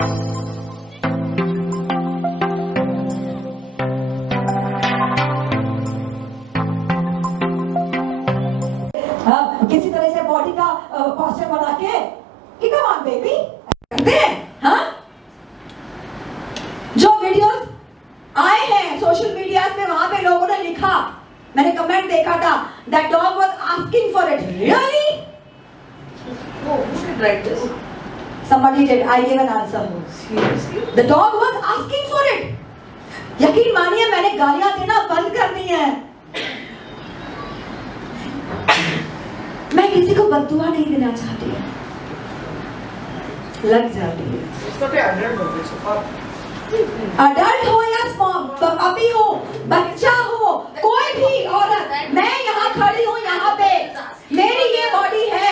किसी तरह से बॉडी का पोस्चर बना के कम ऑन बेबी करते हैं। हाँ, जो वीडियोस आए हैं सोशल मीडिया पे, वहां पे लोगों ने लिखा, मैंने कमेंट देखा था, that dog was asking for it. Really? Oh, who did write this? Somebody did. I gave an answer. Seriously? The dog was asking for it. यकीन मानिए मैंने गालियां देना बंद कर दी हैं। मैं किसी को बद्दुआ नहीं देना चाहती, लग जाती है। It's not an adult dog, it's a adult हो या पपी हो, बच्चा हो, कोई भी औरत, मैं यहाँ खड़ी हूँ, यहाँ पे मेरी ये बॉडी है।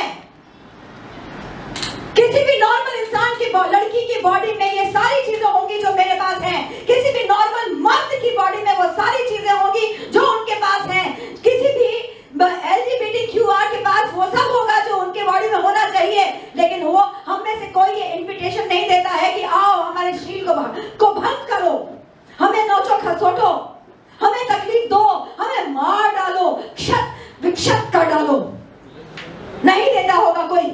किसी भी नॉर्मल इंसान की लड़की की बॉडी में ये सारी चीजें होंगी जो मेरे पास हैं। किसी भी नॉर्मल मर्द की बॉडी में वो सारी चीजें होंगी जो उनके पास हैं। किसी भी LGBTQR के पास वो सब होगा जो उनके बॉडी में होना चाहिए। लेकिन वो हम में से कोई ये इनविटेशन नहीं देता है कि आओ हमारे शील को भंग करो, हमें नोचो खसोटो, हमें तकलीफ दो, हमें मार डालो, क्षत विक्षत कर डालो। नहीं देता होगा कोई।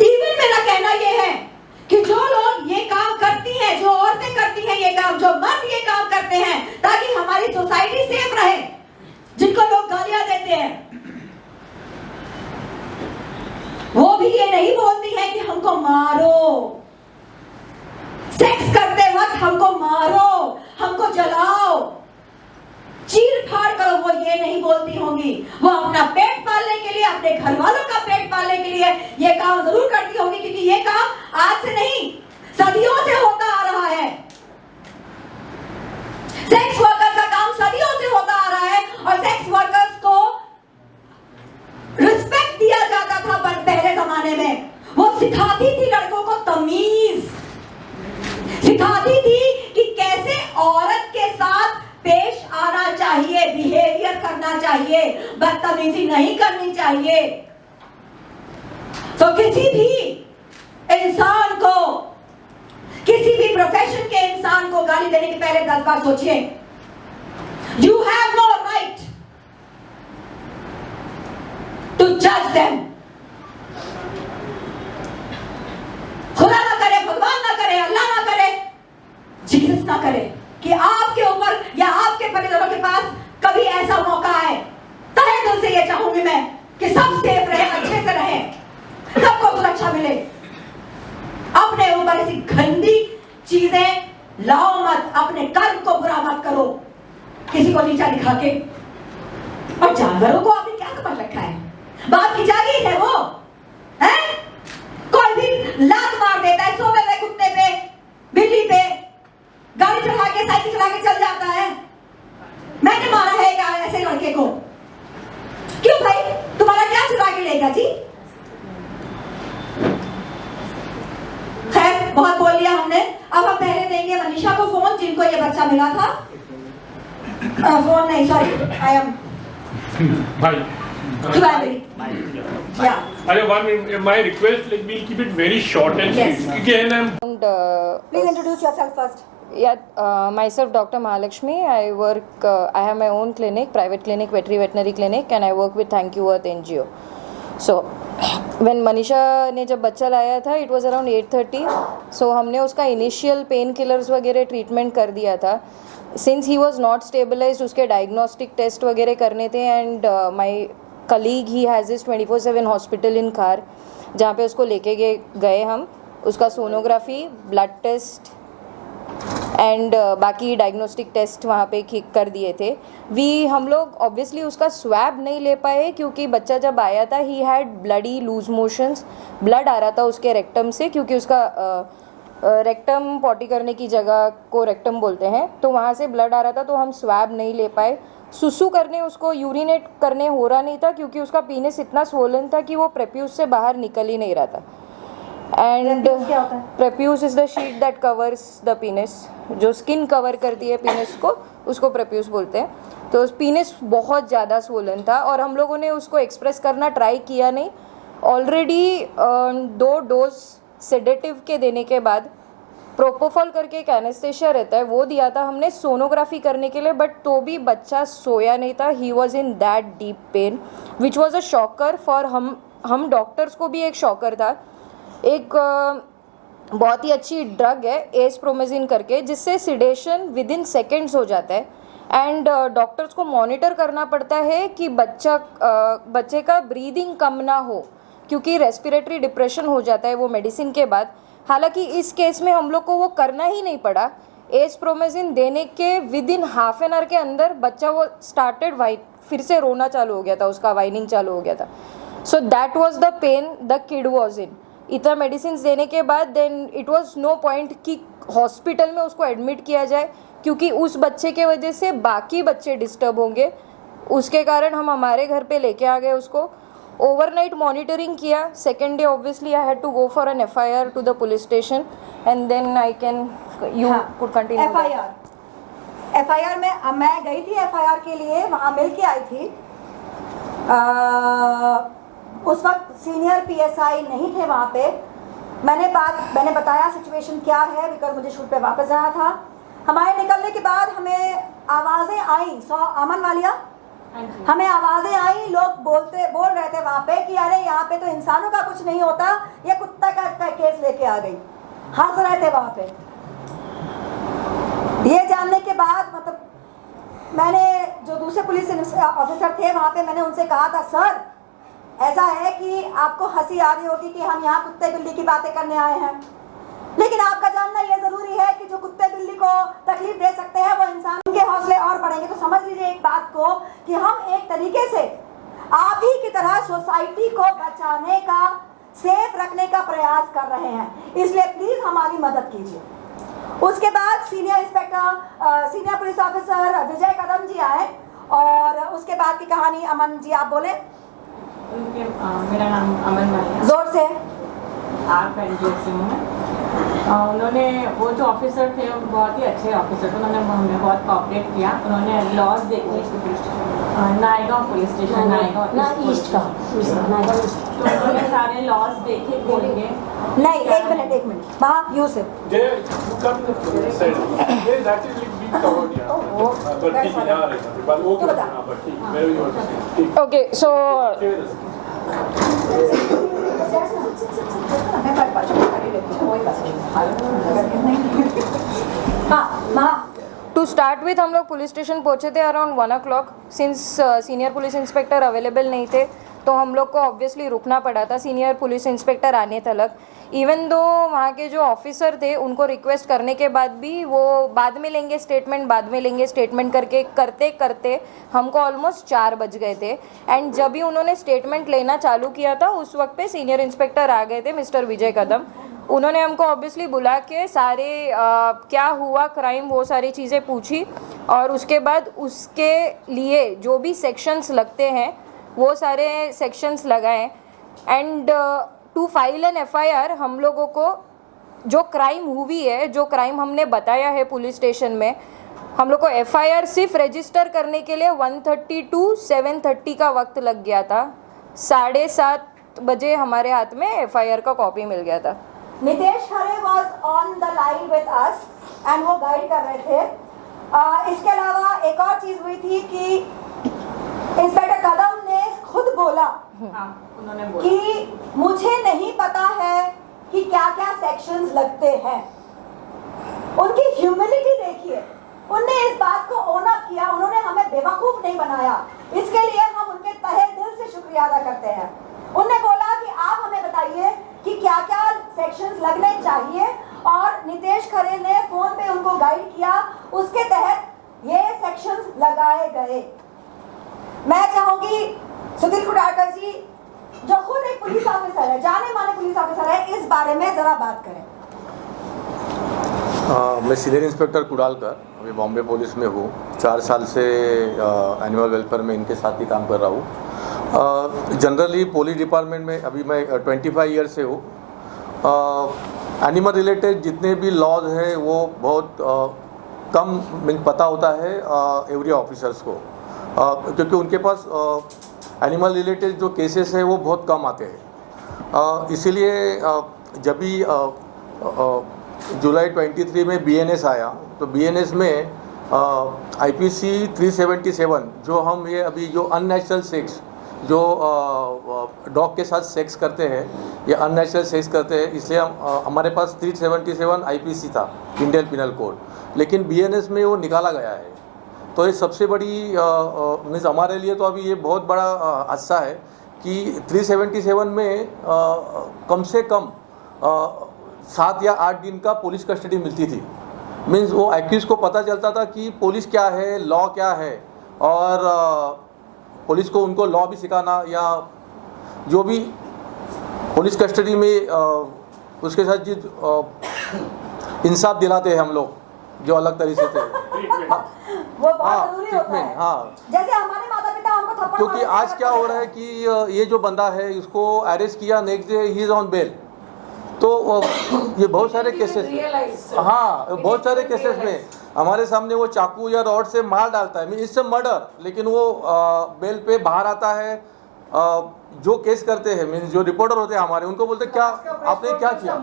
इवन मेरा कहना यह है कि जो लोग ये काम करती हैं, जो औरतें करती हैं ये काम, जो मर्द ये काम करते हैं ताकि हमारी सोसाइटी सेफ रहे, जिनको लोग गालियां देते हैं, वो भी ये नहीं बोलती है कि हमको मारो, सेक्स करते वक्त हमको मारो, हमको जलाओ, चीर फाड़ करो। वो ये नहीं बोलती होंगी। वो अपना पेट पालने के लिए, अपने घर वालों का पेट पालने के लिए ये काम जरूर करती होंगी, क्योंकि ये काम आज से नहीं सदियों से होता आ रहा है। सेक्स वर्कर का काम सदियों से होता आ रहा है और सेक्स वर्कर्स को रिस्पेक्ट दिया जाता था पहले जमाने में। वो सिखाती थी लड़कों को तमीज, सिखाती थी कि कैसे औरत के साथ पेश आना चाहिए, बिहेवियर करना चाहिए, बदतमीजी नहीं करनी चाहिए। तो किसी भी इंसान को, किसी भी प्रोफेशन के इंसान को गाली देने के पहले 10 बार सोचिए। You have no right to जज देम। खुदा ना करे, भगवान ना करे, अल्लाह ना करे, जीसस ना करे कि आपके ऊपर या आपके परिजनों के पास कभी ऐसा मौका आए। तहे दिल से ये चाहूंगी मैं कि सब सेफ रहे, अच्छे से रहे, सबको सुरक्षा मिले। अपने ऊपर ऐसी गंदी चीजें लाओ मत, अपने कर्म को बुरा मत करो किसी को नीचा दिखा के। और जानवरों को आपने क्या समझ रखा है? बाप की जागीर है वो, है? कोई भी लात मार देता है सोते हुए कुत्ते पे, बिल्ली पे, गाड़ी चढ़ा के, साइकिल चढ़ा के चल जाता है। मैंने मारा है क्या ऐसे लड़के को? क्यों भाई, तुम्हारा क्या चुरा के लेगा जी? खैर, बहुत बोल लिया हमने। अब हम पहले देंगे मनीषा को फोन, जिनको ये बच्चा मिला था। फोन नहीं, sorry, I am Bye. Yeah. My request, like, we'll keep it very short and Yes. sweet. Again, Please introduce yourself first. Yeah, myself Dr. Mahalakshmi. I work, I have my own clinic, private clinic, veterinary clinic, and I work with Thank You Earth NGO. So, when Manisha ने जब बच्चा लाया था, it was around 8:30. So हमने उसका initial pain killers वगैरह treatment कर दिया था. Since he was not stabilized, उसके diagnostic test वगैरह करने थे, and my colleague he has his 24/7 hospital in car, जहाँ पे उसको लेके गए हम, उसका सोनोग्राफी, ब्लड टेस्ट एंड बाकी डायग्नोस्टिक टेस्ट वहाँ पे कर दिए थे। हम लोग ऑब्वियसली उसका स्वैब नहीं ले पाए क्योंकि बच्चा जब आया था ही had bloody loose motions, blood आ रहा था उसके रेक्टम से, क्योंकि उसका रेक्टम पॉटी करने की जगह को रेक्टम बोलते हैं, तो वहाँ से ब्लड आ रहा था, तो हम स्वैब नहीं ले पाए। सुसु करने, उसको यूरिनेट करने हो रहा नहीं था क्योंकि उसका पीनिस इतना स्वोलन था कि वो प्रेप्यूस से बाहर निकल ही नहीं रहा था। And prepuce is the sheet that covers the penis, जो स्किन कवर करती है पीनिस को, उसको प्रेप्यूस बोलते हैं। तो पीनिस बहुत ज़्यादा स्वोलन था और हम लोगों ने उसको एक्सप्रेस करना ट्राई किया नहीं। ऑलरेडी 2 डोज सेडेटिव के देने के बाद प्रोपोफॉल करके एक एनेस्थेशिया रहता है, वो दिया था हमने सोनोग्राफी करने के लिए, बट तो भी बच्चा सोया नहीं था. He was in that deep pain which was a shocker for हम डॉक्टर्स को भी एक शॉकर था. एक बहुत ही अच्छी ड्रग है एस्प्रोमेजिन करके, जिससे सिडेशन विद इन सेकेंड्स हो जाता है. एंड डॉक्टर्स को मॉनिटर करना पड़ता है कि बच्चे का ब्रीदिंग कम ना हो, क्योंकि रेस्पिरेटरी डिप्रेशन हो जाता है वो मेडिसिन के बाद. हालांकि इस केस में हम लोग को वो करना ही नहीं पड़ा. एस्प्रोमेजिन देने के with in half an hour के अंदर बच्चा वो स्टार्टेड फिर से रोना चालू हो गया था, उसका वाइनिंग चालू हो गया था. So that was the pain the kid was in. इतना मेडिसिन देने के बाद then it was no point कि हॉस्पिटल में उसको एडमिट किया जाए, क्योंकि उस बच्चे के वजह से बाकी बच्चे डिस्टर्ब होंगे. उसके कारण हम हमारे घर पे लेके आ गए उसको. ओवरनाइट मॉनिटरिंग किया. Second day obviously I had to go for an FIR to the police station and then I can you could continue. FIR में मैं गई थी FIR के लिए, वहाँ मिल के आई थी. उस वक्त सीनियर PSI नहीं थे वहाँ पे. मैंने बताया सिचुएशन क्या है, बिकॉज मुझे शूट पे वापस जाना था. हमारे निकलने के बाद हमें आवाज़ें आई, अमन वालिया, हमें आवाज़ें आई, लोग बोल रहे थे वहाँ पे कि अरे यहाँ पे तो इंसानों का कुछ नहीं होता, ये कुत्ता का केस लेके आ गई. हंस रहे थे वहाँ पे. ये जानने के बाद मतलब मैंने जो दूसरे पुलिस ऑफिसर थे वहाँ पे, मैंने उनसे कहा था सर ऐसा है कि आपको हंसी आ रही होगी कि हम यहाँ कुत्ते बिल्ली की बातें करने आए हैं, लेकिन आपका जानना ये जरूरी है कि जो कुत्ते बिल्ली को तकलीफ दे सकते हैं वो इंसान के हौसले और बढ़ेंगे. तो समझ लीजिए एक बात को कि हम एक तरीके से आप ही की तरह सोसाइटी को बचाने का, सेफ रखने का प्रयास कर रहे हैं. इसलिए प्लीज हमारी मदद कीजिए. उसके बाद सीनियर पुलिस ऑफिसर विजय कदम जी आए और उसके बाद की कहानी अमन जी आप बोले. मेरा नाम अमन मालिया, जोर से. NGO से हूँ. उन्होंने वो जो ऑफिसर थे वो बहुत ही अच्छे ऑफिसर थे. उन्होंने हमें बहुत कोऑपरेट किया. उन्होंने लॉज देखे Naigaon police station, Naigaon east का, तो उन्होंने सारे लॉज देखे खोल के. नहीं एक मिनट वहाँ Yusuf okay so to start with हम लोग पुलिस स्टेशन पहुंचे थे around 1 o'clock. Since senior police inspector available नहीं थे तो हम लोग को ऑब्वियसली रुकना पड़ा था सीनियर पुलिस इंस्पेक्टर आने तक. इवन दो वहाँ के जो ऑफिसर थे उनको रिक्वेस्ट करने के बाद भी वो बाद में लेंगे स्टेटमेंट करते करते हमको ऑलमोस्ट 4 बज गए थे. एंड जब भी उन्होंने स्टेटमेंट लेना चालू किया था उस वक्त पे सीनियर इंस्पेक्टर आ गए थे, मिस्टर विजय कदम. उन्होंने हमको ऑब्वियसली बुला के सारे क्या हुआ क्राइम वो सारी चीज़ें पूछी और उसके बाद उसके लिए जो भी सेक्शंस लगते हैं वो सारे सेक्शंस लगाए. And to file an FIR हम लोगों को जो क्राइम हुई है, जो क्राइम हमने बताया है पुलिस स्टेशन में, हम लोग को FIR सिर्फ रजिस्टर करने के लिए 1:30 to 7:30 का वक्त लग गया था. 7:30 बजे हमारे हाथ में FIR का कॉपी मिल गया था. Nitesh Khare was on the line with us and वो गाइड कर रहे थे. इसके अलावा एक और चीज हुई थी कि इंस्पेक्टर कदम ने खुद बोला उन्होंने बोला कि मुझे नहीं पता है कि क्या क्या सेक्शंस लगते हैं. उनकी ह्यूमिलिटी देखिए, उनने इस बात को ओन अप किया. उन्होंने हमें बेवकूफ नहीं बनाया. इसके लिए हम उनके तहे दिल से शुक्रिया अदा करते हैं. उन्होंने बोला कि आप हमें बताइए कि क्या क्या सेक्शंस लगने चाहिए और नितेश खरे ने फोन पे उनको गाइड किया. उसके तहत ये सेक्शंस लगाए गए. मैं चाहूंगी सुधीर कुडारकर जी जो खुद एक पुलिस ऑफिसर है, जाने माने पुलिस ऑफिसर है, इस बारे में जरा बात करें. मैं सीनियर इंस्पेक्टर कुडालकर, अभी बॉम्बे पुलिस में हूँ. 4 साल से एनिमल वेलफेयर में इनके साथ ही काम कर रहा हूँ. जनरली पुलिस डिपार्टमेंट में अभी मैं 25 ईयर से हूँ. एनिमल रिलेटेड जितने भी लॉज है वो बहुत कम पता होता है एवरी ऑफिसर्स को, क्योंकि उनके पास एनिमल रिलेटेड जो केसेस है वो बहुत कम आते हैं. इसीलिए जब भी जुलाई 23 में BNS आया तो BNS में IPC 377 जो हम ये अभी जो अननेचुरल सेक्स जो डॉग के साथ सेक्स करते हैं या अननेचुरल सेक्स करते हैं, इसलिए हमारे पास 377 IPC था, इंडियन पिनल कोड, लेकिन BNS में वो निकाला गया है। तो ये सबसे बड़ी मीन्स हमारे लिए तो अभी ये बहुत बड़ा हादसा है कि 377 में कम से कम 7 या 8 दिन का पुलिस कस्टडी मिलती थी। मीन्स वो एक्यूज को पता चलता था कि पुलिस क्या है, लॉ क्या है, और पुलिस को उनको लॉ भी सिखाना या जो भी पुलिस कस्टडी में उसके साथ जो इंसाफ दिलाते हैं हम लोग, जो अलग तरीके से थे। वो बहुत जरूरी होता है। हाँ, जैसे हमारे माता पिता हमको थप्पड़ क्योंकि मारते आज क्या हो रहा है कि ये जो बंदा है इसको अरेस्ट किया, नेक्स्ट डे ही इज ऑन बेल। तो ये बहुत सारे केसेस, हाँ बहुत सारे केसेस में हमारे सामने वो चाकू या रॉड से मार डालता है, इससे मर्डर, लेकिन वो बेल पे बाहर आता है। जो केस करते हैं मीन्स जो रिपोर्टर होते हैं हमारे, उनको बोलते क्या आपने क्या किया,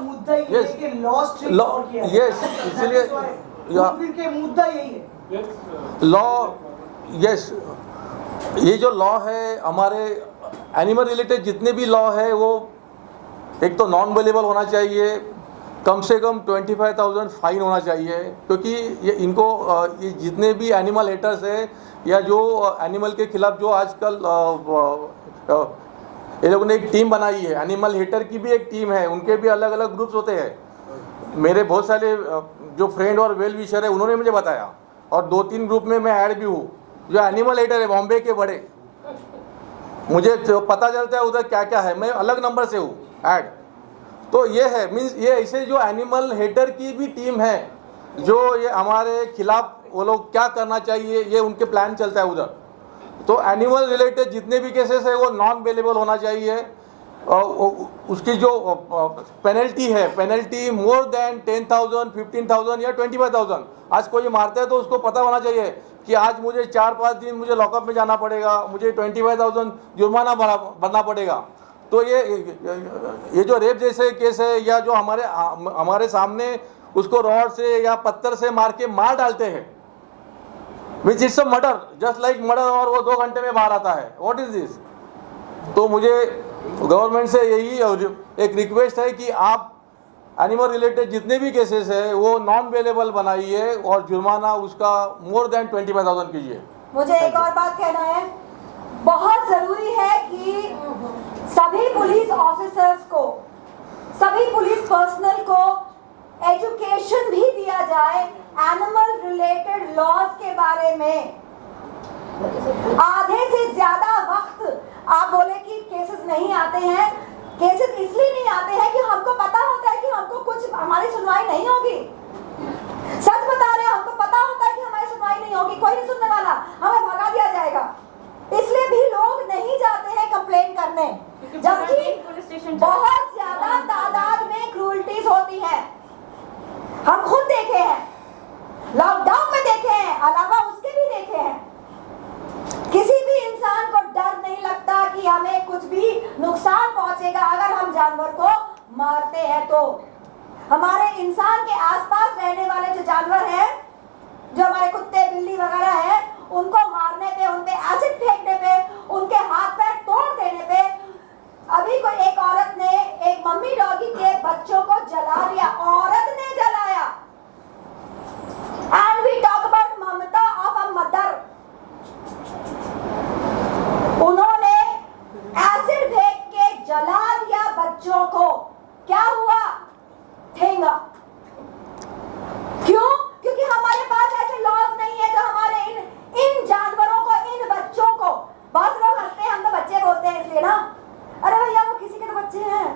यस इसलिए मुद्दा यही है लॉ, यस ये जो लॉ है हमारे एनिमल रिलेटेड जितने भी लॉ है वो एक तो नॉन अवेलेबल होना चाहिए, कम से कम 25,000 फाइन होना चाहिए, क्योंकि ये इनको ये जितने भी एनिमल हेटर्स है या जो एनिमल के खिलाफ जो आजकल ये लोगों ने एक टीम बनाई है, एनिमल हेटर की भी एक टीम है, उनके भी अलग अलग ग्रुप्स होते हैं। मेरे बहुत सारे जो फ्रेंड और वेल विशर है उन्होंने मुझे बताया, और 2-3 ग्रुप में मैं ऐड भी हूँ जो एनिमल हेटर है बॉम्बे के बड़े, मुझे तो पता चलता है उधर क्या क्या है, मैं अलग नंबर से हूँ ऐड। तो ये है मीन्स ये ऐसे जो एनिमल हेटर की भी टीम है जो ये हमारे खिलाफ वो लोग क्या करना चाहिए ये उनके प्लान चलता है उधर। तो एनिमल रिलेटेड जितने भी केसेस है वो नॉन अवेलेबल होना चाहिए। उसकी जो पेनल्टी है, पेनल्टी मोर देन 10,000, 15,000 या 25,000। आज कोई मारता है तो उसको पता होना चाहिए कि आज मुझे 4-5 दिन मुझे लॉकअप में जाना पड़ेगा, मुझे 25,000 जुर्माना भरना पड़ेगा। तो ये जो रेप जैसे केस है या जो हमारे सामने उसको रॉड से या पत्थर से मार डालते हैं, means it's a murder, just like murder, और वो 2 घंटे में बाहर आता है। What is this? तो मुझे गवर्नमेंट से यही एक रिक्वेस्ट है कि आप एनिमल रिलेटेड जितने भी केसेस है वो नॉन अवेलेबल बनाइए और जुर्माना उसका मोर देन 25,000 कीजिए। मुझे एक और बात कहना है, बहुत जरूरी है कि सभी पुलिस ऑफिसर्स को, सभी पुलिस पर्सनल को एजुकेशन भी दिया जाए एनिमल रिलेटेड लॉज के बारे में। आधे से ज्यादा वक्त आप बोले कि केसेस नहीं आते हैं, केसेस इसलिए नहीं आते हैं कि हमको पता होता है कि हमको कुछ हमारी सुनवाई नहीं होगी। सच बता रहे हैं, हमको पता होता है कि हमारी सुनवाई नहीं होगी, कोई नहीं सुनने वाला, हमें भगा दिया जाएगा, इसलिए भी लोग नहीं जाते हैं कंप्लेन करने, जबकि बहुत ज्यादा तादाद में क्रूरटीज होती है। हम खुद देखे हैं, लॉकडाउन में देखे हैं, अलावा उसके भी देखे हैं। किसी भी इंसान को डर नहीं लगता कि हमें कुछ भी नुकसान पहुंचेगा अगर हम जानवर को मारते हैं। तो हमारे इंसान के आसपास रहने वाले जो जानवर हैं, जो हमारे कुत्ते बिल्ली वगैरह हैं, उनको मारने पे, उन पे एसिड फेंकने पे, उनके हाथ पैर तोड़ देने पे, अभी कोई एक औरत ने एक मम्मी डॉगी के बच्चों को जला दिया, औरत ने जलाया। एंड वी टॉक अबाउट ममता ऑफ अ मदर। उन्होंने एसिड फेंक के जला दिया बच्चों को, क्या हुआ? ठेंगा। क्यों? क्योंकि हमारे पास ऐसे लॉज नहीं है जो हमारे इन जानवरों को, इन बच्चों को, बहुत लोग हंसते हैं, हम तो बच्चे बोलते हैं इसलिए ना, अरे भैया वो किसी के तो बच्चे हैं।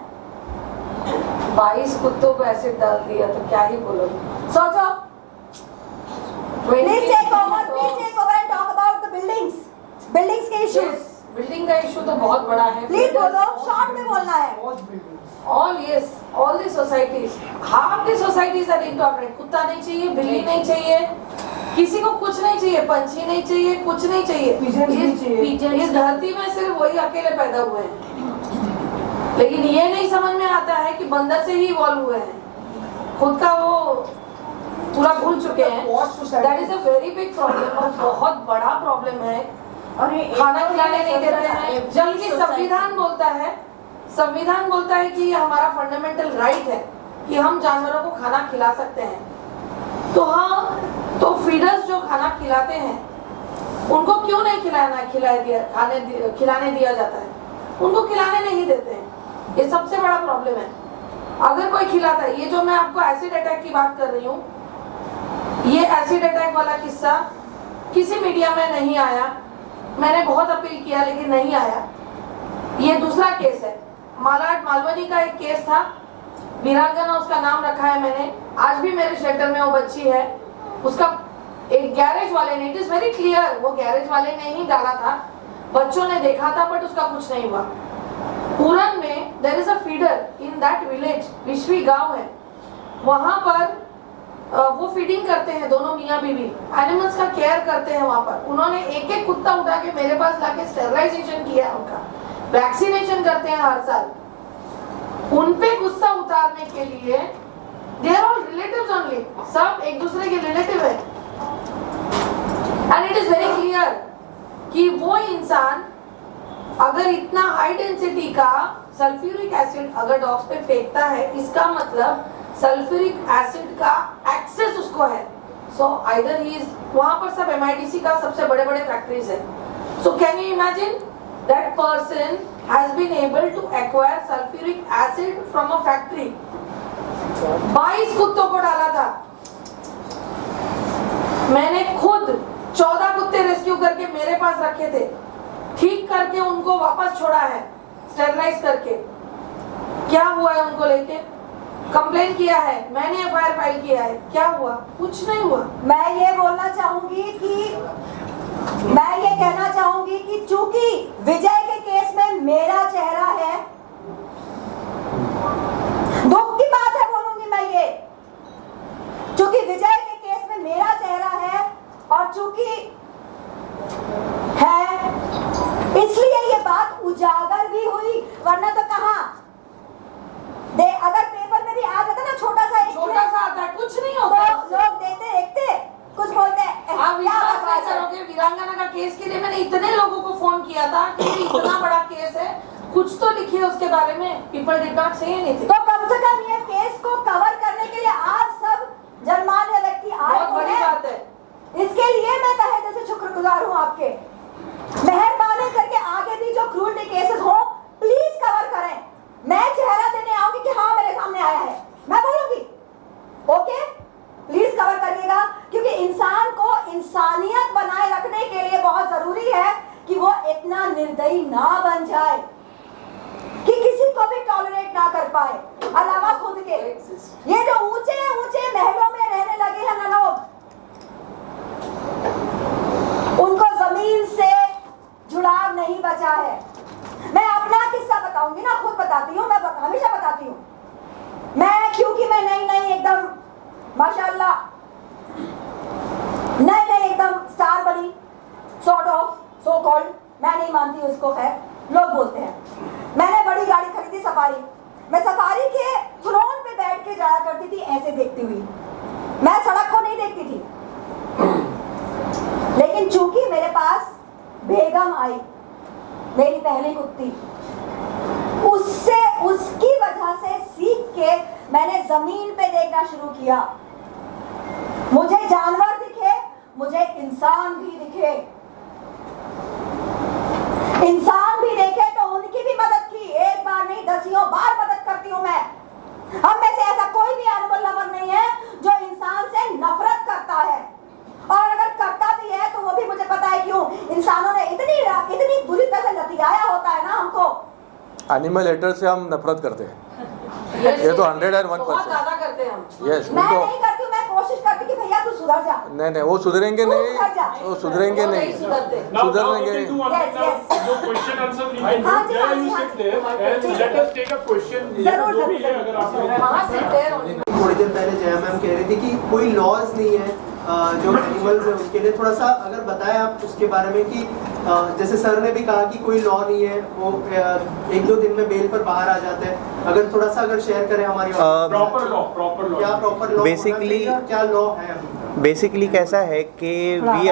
22 कुत्तों को एसिड डाल दिया तो क्या ही बोलोगे। सोचो। Please take over and talk about the buildings के issues। बिल्डिंग का इशू तो बहुत बड़ा है। प्लीज बोलो, शॉर्ट में बोलना है। all the societies, half the societies are intolerant। कुत्ता नहीं चाहिए, बिल्ली नहीं चाहिए, किसी को कुछ नहीं चाहिए, पंछी नहीं चाहिए, कुछ नहीं चाहिए। इस धरती में सिर्फ वही अकेले पैदा हुए हैं। लेकिन ये नहीं समझ में आता है कि बंदर से ही इवॉल्व हुए हैं, खुद का वो पूरा भूल चुके हैं। That is a very big problem और बहुत बड़ा प्रॉब्लम है। और ये खाना खिलाने नहीं देते हैं, जबकि संविधान बोलता है कि ये हमारा फंडामेंटल राइट है कि हम जानवरों को खाना खिला सकते हैं। तो हाँ, तो फीडर्स जो खाना खिलाते हैं उनको क्यों नहीं खिलाने दिया जाता है? उनको खिलाने नहीं देते हैं, ये सबसे बड़ा प्रॉब्लम है। अगर कोई खिलाता है, ये जो मैं आपको एसिड अटैक की बात कर रही हूँ, ये एसिड अटैक वाला किस्सा किसी मीडिया में नहीं आया, मैंने बहुत अपील किया लेकिन नहीं आया। ये दूसरा केस है, मालाड मालवनी का एक केस था, वीरांगना उसका नाम रखा है मैंने, आज भी मेरे शेल्टर में वो बच्ची है, उसका एक गैरेज वाले ने, इट इज वेरी क्लियर, वो गैरेज वाले ने ही डाला था, बच्चों ने देखा था बट उसका कुछ नहीं हुआ। पूरन में there is a feeder in that village, विश्वी गांव है, वहां पर वो फीडिंग करते हैं, दोनों मियाँ बीवी एनिमल्स का केयर करते हैं वहां पर। उन्होंने एक एक कुत्ता उठा के मेरे पास लाके स्टेरिलाइजेशन किया है, उनका वैक्सीनेशन करते हैं हर साल। उन पे गुस्सा उतारने के लिए they are all relatives only, सब एक दूसरे के रिलेटिव है। And it is very clear कि वो इंसान अगर इतना हाई डेंसिटी का सल्फ्यूरिक एसिड अगर डॉग्स पे फेंकता है, इसका मतलब सल्फ्यूरिक एसिड का एक्सेस उसको है। सो आइदर ही इज, वहां पर सब MIDC का सबसे बड़े बड़े फैक्ट्रीज है। So can you imagine that person has been able to acquire sulphuric acid from a factory. 22 कुत्तों को डाला था, मैंने खुद 14 कुत्ते रेस्क्यू करके मेरे पास रखे थे, ठीक करके उनको वापस छोड़ा है स्टेरिलाइज करके। क्या हुआ है उनको लेके? कंप्लेन किया है, मैंने FIR फाइल किया है, क्या हुआ? कुछ नहीं हुआ। मैं ये बोलना चाहूंगी कि मैं ये कहना चाहूंगी कि चूंकि विजय के केस में मेरा चेहरा है, दुख की बात है बोलूंगी मैं ये, चूंकि विजय के केस में मेरा चेहरा है और चूंकि है इसलिए ये बात उजागर भी हुई, वरना तो कहां अगर पेपर में भी आ जाता ना छोटा सा आता है, कुछ नहीं होता। तो लोग देखते कुछ बोलते हैं। आप विश्वास नहीं करोगे, वीरांगना का केस के लिए मैंने इतने लोगों को फोन किया था कि इतना बड़ा केस है, कुछ तो लिखिए उसके बारे में। People did not say anything. तो कम से कम ये केस को कवर करने के लिए आप सब जनमान्य व्यक्ति आए, बहुत बड़ी बात है। इसके लिए मैं तहे दिल से शुक्रगुजार हूँ आपके। मेहरबानी करके आगे भी जो क्रूरटी केसेस हो प्लीज कवर करें। मैं चेहरा देने आऊंगी कि हाँ मेरे सामने आया है, मैं बोलूंगी ओके, प्लीज कवर करिएगा, क्योंकि इंसान को इंसानियत बनाए रखने के लिए बहुत जरूरी है कि वो इतना निर्दयी ना बन जाए कि किसी को भी टॉलरेट ना कर पाए अलावा खुद के। ये जो ऊंचे ऊंचे महलों में रहने लगे हैं ना लोग, उनको जमीन से जुड़ाव नहीं बचा है। मैं अपना किस्सा बताऊंगी ना, खुद बताती हूँ, मैं हमेशा बताती हूँ। मैं क्योंकि मैं नई एकदम माशाल्लाह नई एकदम स्टार बनी, सॉर्ट ऑफ सो कॉल्ड, मैं नहीं मानती उसको, है लोग बोलते हैं। मैंने बड़ी गाड़ी खरीदी सफारी, मैं सफारी के थ्रोन पे बैठ के जाया करती थी ऐसे देखती हुई, मैं सड़क को नहीं देखती थी। लेकिन चूंकि मेरे पास बेगम आई, मेरी पहली कुत्ती, उसकी वजह से सीख के मैंने जमीन पे देखना शुरू किया। मुझे जानवर दिखे, मुझे इंसान भी दिखे, इंसान भी देखे तो उनकी भी मदद की, एक बार नहीं दसियों बार मदद करती हूँ मैं। हम में से ऐसा कोई भी एनिमल लवर नहीं है जो इंसान से नफरत करता है, और अगर करता भी है तो वो भी मुझे पता है क्यों। इंसानों ने इतनी बुरी तरह से लतियाया होता है ना हमको। एनिमल हेटर से हम नफरत करते हैं, ये तो 101%। बहुत ज्यादा करते हैं हम। यस, मैं नहीं करती हूँ, मैं कोशिश करती कि भैया तू सुधर जा। नहीं वो सुधरेंगे नहीं, वो सुधरेंगे नहीं, सुधरेंगे। जो question answer let us take a question. जरूर वहां से देर होने थोड़ी देर पहले जया मैम कह रही थी कि कोई लॉज नहीं है जो एनिमल्स है उनके लिए थोड़ा सा अगर बताएं आप उसके बारे में कि जैसे सर ने भी कहा कि कोई लॉ नहीं है, वो 1-2 दिन में बेल पर बाहर आ जाते हैं, अगर थोड़ा सा अगर शेयर करें हमारी प्रॉपर लॉ क्या प्रॉपर लॉ Basically- क्या लॉ है अभी? बेसिकली कैसा है कि वी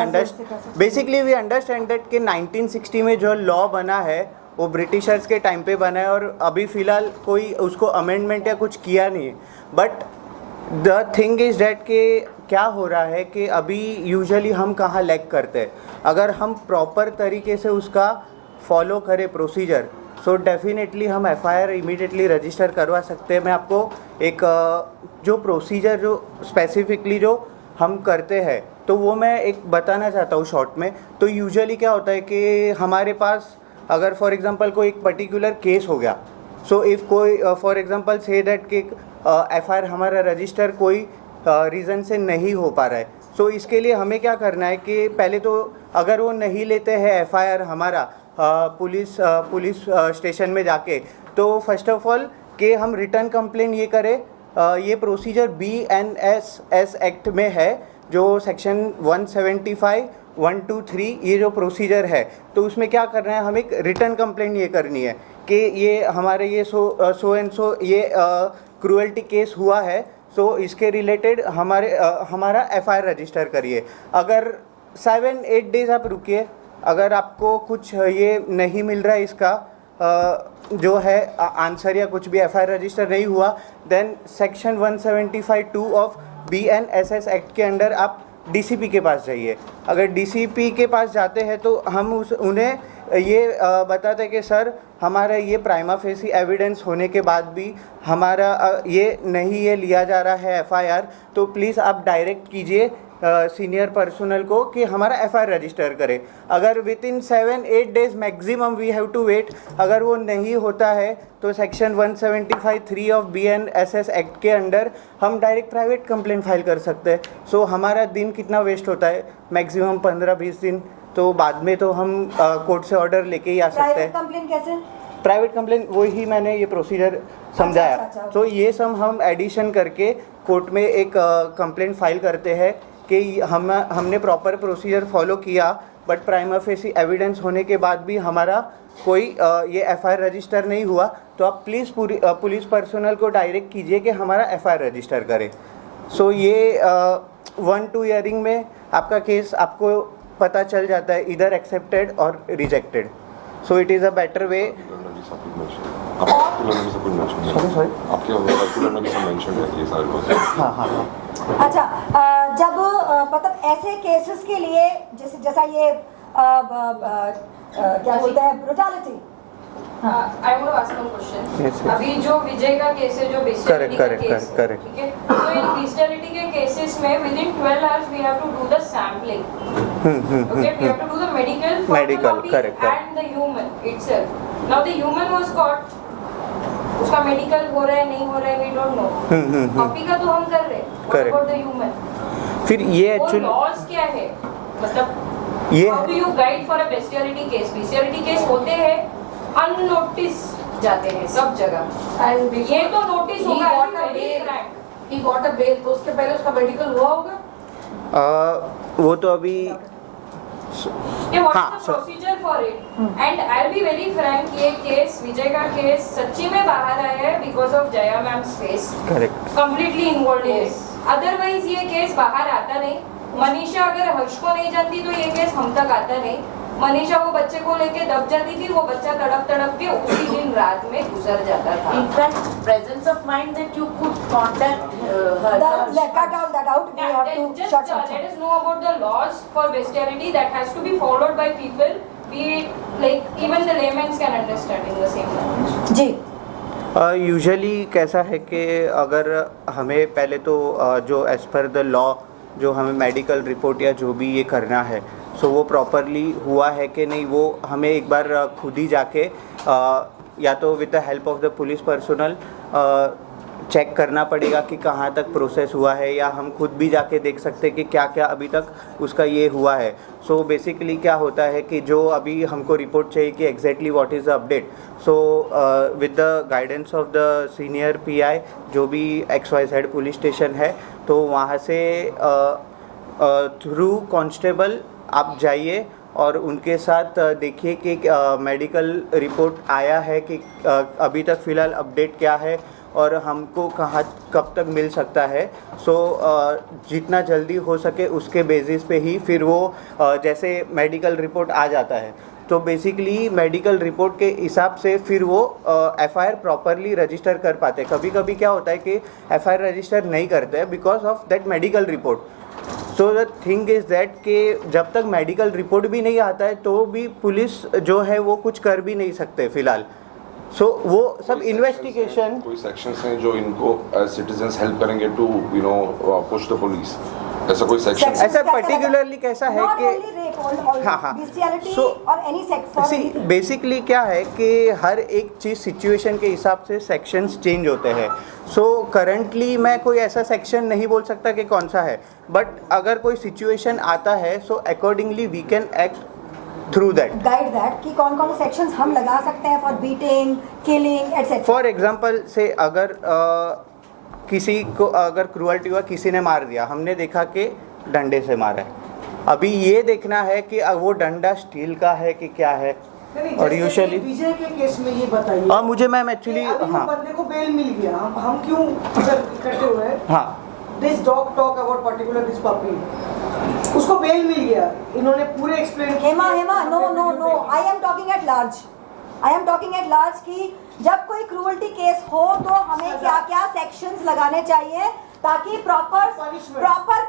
अंडरस्टैंड दैट कि 1960 में जो लॉ बना है वो ब्रिटिशर्स के टाइम पे बना है और अभी फ़िलहाल कोई उसको अमेंडमेंट या कुछ किया नहीं है. But the thing is that कि क्या हो रहा है कि अभी यूजुअली हम कहाँ लैग करते हैं. अगर हम प्रॉपर तरीके से उसका फॉलो करें प्रोसीजर, सो डेफिनेटली हम एफआईआर इमीडिएटली रजिस्टर करवा सकते हैं. मैं आपको एक जो प्रोसीजर जो स्पेसिफिकली जो हम करते हैं तो वो मैं एक बताना चाहता हूँ शॉर्ट में. तो यूजुअली क्या होता है कि हमारे पास अगर फॉर एग्जांपल कोई एक पर्टिकुलर केस हो गया, सो इफ़ कोई फॉर एग्जांपल से दैट कि एफआईआर हमारा रजिस्टर कोई रीज़न से नहीं हो पा रहा है, सो इसके लिए हमें क्या करना है कि पहले तो अगर वो नहीं लेते हैं एफआईआर हमारा पुलिस स्टेशन में जाके, तो फर्स्ट ऑफ ऑल कि हम रिटर्न कंप्लेन ये करें. ये प्रोसीजर BNSS एक्ट में है, जो सेक्शन 175, 123 ये जो प्रोसीजर है. तो उसमें क्या करना है, हम एक रिटर्न कंप्लेन ये करनी है कि ये हमारे ये सो एंड सो ये क्रूअल्टी केस हुआ है, सो इसके रिलेटेड हमारा एफआईआर रजिस्टर करिए. अगर 7-8 डेज़ आप रुकिए, अगर आपको कुछ ये नहीं मिल रहा है इसका जो है आंसर या कुछ भी एफआईआर रजिस्टर नहीं हुआ, then section 175(2) of BNSS act के अंडर आप DCP के पास जाइए. अगर DCP के पास जाते हैं तो हम उन्हें ये बताते हैं कि सर हमारा ये प्राइमा फेसी एविडेंस होने के बाद भी हमारा ये नहीं ये लिया जा रहा है एफआईआर, तो प्लीज़ आप डायरेक्ट कीजिए सीनियर पर्सनल को कि हमारा एफआईआर रजिस्टर करें. अगर within 7-8 days maximum we have to wait. अगर वो नहीं होता है तो सेक्शन 175(3) ऑफ BNSS एक्ट के अंडर हम डायरेक्ट प्राइवेट कंप्लेंट फाइल कर सकते हैं. सो हमारा दिन कितना वेस्ट होता है, मैक्सिमम 15-20 दिन. तो बाद में तो हम कोर्ट से ऑर्डर लेके ही आ सकते प्राइवेट हैं. कंप्लेन कैसे? प्राइवेट कंप्लेंट वही मैंने ये प्रोसीजर समझाया. अच्छा. तो ये सब हम एडिशन करके कोर्ट में एक कंप्लेंट फाइल करते हैं कि हमने प्रॉपर प्रोसीजर फॉलो किया, बट प्राइमा फेसी एविडेंस होने के बाद भी हमारा कोई ये एफआईआर रजिस्टर नहीं हुआ, तो आप प्लीज़ पुलिस पर्सनल को डायरेक्ट कीजिए कि हमारा एफआईआर रजिस्टर करें. सो ये 1-2 ईयरिंग में आपका केस आपको पता चल जाता है इधर एक्सेप्टेड और rejected. So it is a better way. अच्छा, जब मतलब ऐसे केसेस के लिए जैसा ये क्या बोलते हैं brutality. I want to ask one question. Yes, yes. अभी जो विजय का केस है, जो बेस्टियलिटी का Correct. केस है, ठीक है, तो इन बेस्टियलिटी के केसेस में within 12 hours we have to do the sampling. Okay, we have to do the medical for the puppy correct. and the human itself. Now the human was caught. उसका medical हो रहा है नहीं हो रहा है, we don't know. Puppy का तो हम कर रहे हैं. What Correct. about the human? फिर ये वो एक्चुअली लॉज क्या है, मतलब ये how do you guide for a bestiality case? Bestiality case होते हैं अननोटिस जाते हैं सब जगह, And ये तो नोटिस he होगा. got a bail. He got a bail. तो उसके पहले उसका मेडिकल हुआ होगा. वो तो अभी ये व्हाट हाँ, is the procedure for it? And I will be very Frank, ये केस विजय का केस सच्ची में बाहर आया है because of Jaya ma'am's face. Correct. Completely involve है. अदरवाइज ये केस बाहर आता नहीं. मनीषा अगर हर्ष को नहीं जानती तो ये केस हम तक आता नहीं. मनीषा वो बच्चे को लेके दब जाती थी, वो बच्चा तड़प के उसी दिन रात में गुजर जाता था. In fact, presence of mind that you could contact her. Cut all that out. We have to Just short. let us know about the laws for bestiality that has to be followed by people, be it like even the laymen can understand in the same language. जी. Usually कैसा है कि अगर हमें पहले तो जो as per the law जो हमें मेडिकल रिपोर्ट या जो भी ये करना है, सो वो प्रॉपरली हुआ है कि नहीं, वो हमें एक बार खुद ही जाके या तो with the help of the police personnel check करना पड़ेगा कि कहाँ तक प्रोसेस हुआ है, या हम खुद भी जाके देख सकते हैं कि क्या क्या अभी तक उसका ये हुआ है. सो बेसिकली क्या होता है कि जो अभी हमको रिपोर्ट चाहिए कि exactly what is the update, so with the guidance of the senior PI जो भी XYZ पुलिस स्टेशन है, तो वहाँ से थ्रू कांस्टेबल आप जाइए और उनके साथ देखिए कि मेडिकल रिपोर्ट आया है कि अभी तक फ़िलहाल अपडेट क्या है और हमको कहाँ कब तक मिल सकता है। सो जितना जल्दी हो सके उसके बेसिस पे ही फिर वो जैसे मेडिकल रिपोर्ट आ जाता है तो बेसिकली मेडिकल रिपोर्ट के हिसाब से फिर वो एफआईआर प्रॉपरली रजिस्टर कर पाते। कभी कभी क्या होता है कि एफआईआर रजिस्टर नहीं करते हैं because of that medical report. So the thing is that कि जब तक मेडिकल रिपोर्ट भी नहीं आता है तो भी पुलिस जो है वो कुछ कर भी नहीं सकते फ़िलहाल। सो वो सब इन्वेस्टिगेशन कोई सेक्शंस हैं जो इनको एज सिटीजंस हेल्प करेंगे to you know push the police, ऐसा कोई सेक्शन ऐसा पर्टिकुलरली कैसा है कि बेसिकली क्या है कि हर एक चीज़ सिचुएशन के हिसाब से सेक्शंस चेंज होते हैं। सो करंटली मैं कोई ऐसा सेक्शन नहीं बोल सकता कि कौन सा है, बट अगर कोई सिचुएशन आता है so accordingly we can act through that, guide that कि कौन कौन से सेक्शंस हम लगा सकते हैं for beating, killing etcetera. For example से अगर किसी को अगर क्रूअल्टी हुआ, किसी ने मार दिया, हमने देखा कि डंडे से मारा है, अभी ये देखना है कि वो डंडा स्टील का है कि क्या है। और यूजुअली विजय के केस में ये बताइए मुझे मैम एक्चुअली बंदे को बेल मिल गया, हम क्यों इकट्ठे हुए? हाँ, this dog talk about particular this puppy, उसको बेल मिल गया, इन्होंने पूरे explain. Hema no I am talking at large कि जब कोई क्रूअल्टी केस हो तो हमें क्या क्या सेक्शंस लगाने चाहिए ताकि प्रॉपर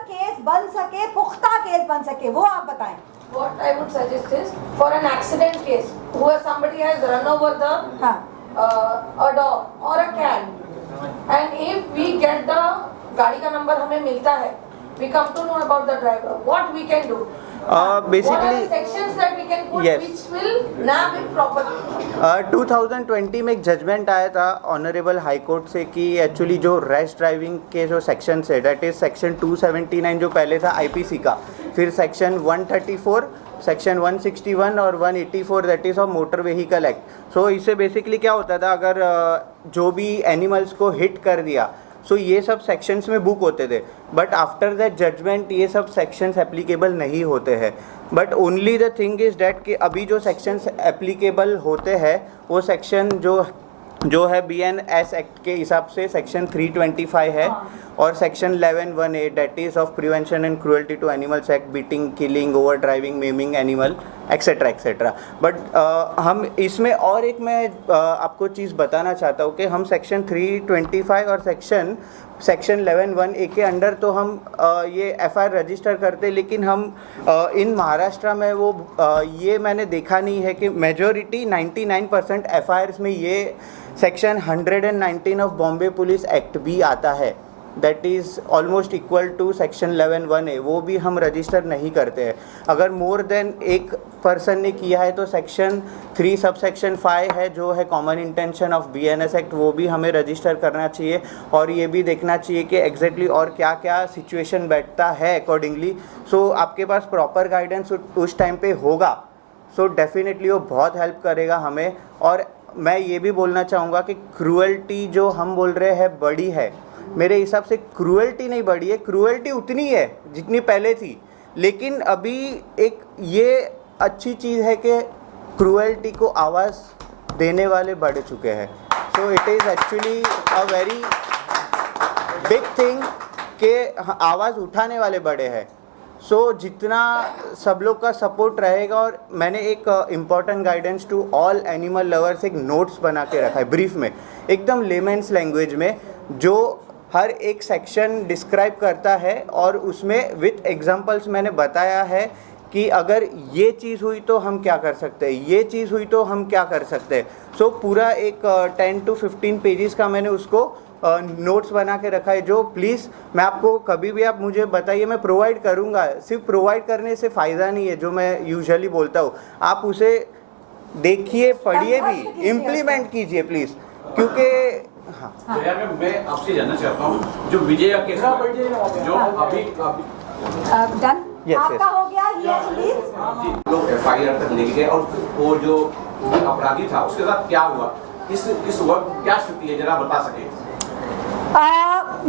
केस बन सके, पुख्ता केस बन सके, वो आप बताएं। What I would suggest is for an accident case where somebody has run over the a dog or a cat, and if we get the गाड़ी का नंबर हमें मिलता है, we come to know about the driver, what we can do? Basically, what are the sections that we can put yes. which will nab it properly? 2020 में एक judgement आया था honourable high court से कि actually जो rash driving के जो section है दैट इज सेक्शन 279 जो पहले था आईपीसी का, फिर सेक्शन 134, सेक्शन 161 और 184 that is of motor vehicle act. So इससे बेसिकली क्या होता था, अगर जो भी एनिमल्स को हिट कर दिया सो ये सब सेक्शंस में बुक होते थे, बट आफ्टर दैट जजमेंट ये सब सेक्शंस एप्लीकेबल नहीं होते हैं। But only the thing is that कि अभी जो सेक्शंस एप्लीकेबल होते हैं वो सेक्शन जो है BNS एक्ट के हिसाब से सेक्शन 325 है और section 11(1)(a that is of prevention and cruelty to animals act, beating, killing, over driving, maiming animal etcetera etcetera. But हम इसमें और एक मैं आपको चीज़ बताना चाहता हूँ कि हम सेक्शन 325 और सेक्शन 11(1)(a के अंडर तो हम ये FIR रजिस्टर करते, लेकिन हम इन महाराष्ट्र में वो ये मैंने देखा नहीं है कि मेजॉरिटी 99% FIRs में ये section 119 of Bombay police act भी आता है, that is almost equal to section 11(1)(a, वो भी हम रजिस्टर नहीं करते हैं। अगर मोर देन एक पर्सन ने किया है तो सेक्शन 3 सबसेक्शन 5 है जो है common intention of BNS act, वो भी हमें रजिस्टर करना चाहिए और ये भी देखना चाहिए कि एग्जैक्टली और क्या क्या सिचुएशन बैठता है अकॉर्डिंगली। सो आपके पास प्रॉपर गाइडेंस उस टाइम पे होगा सो डेफिनेटली वो बहुत हेल्प करेगा हमें। और मैं ये भी बोलना चाहूँगा कि क्रूअल्टी जो हम बोल रहे हैं बड़ी है, मेरे हिसाब से क्रूअल्टी नहीं बढ़ी है, क्रूअल्टी उतनी है जितनी पहले थी, लेकिन अभी एक ये अच्छी चीज़ है कि क्रूअल्टी को आवाज़ देने वाले बढ़ चुके हैं। So it is actually a very big thing कि आवाज़ उठाने वाले बड़े हैं। सो जितना सब लोग का सपोर्ट रहेगा, और मैंने एक important guidance to all animal lovers एक नोट्स बना के रखा है ब्रीफ में, एकदम लेमेंस लैंग्वेज में, जो हर एक सेक्शन डिस्क्राइब करता है और उसमें विथ एग्जांपल्स मैंने बताया है कि अगर ये चीज़ हुई तो हम क्या कर सकते हैं, ये चीज़ हुई तो हम क्या कर सकते हैं। सो पूरा एक 10 to 15 पेजेस का मैंने उसको नोट्स बना के रखा है, जो प्लीज़ मैं आपको कभी भी आप मुझे बताइए, मैं प्रोवाइड करूँगा। सिर्फ प्रोवाइड करने से फ़ायदा नहीं है, जो मैं यूजुअली बोलता हूँ, आप उसे देखिए, पढ़िए भी, इम्प्लीमेंट कीजिए प्लीज़, क्योंकि हाँ। मैं आपसे जानना चाहता हूँ जो विजय का केस जो अभी डन आपका हो गया, लोग FIR तक ले गए और वो जो अपराधी था उसके साथ क्या हुआ, इस वक्त क्या स्थिति है, जरा बता सके।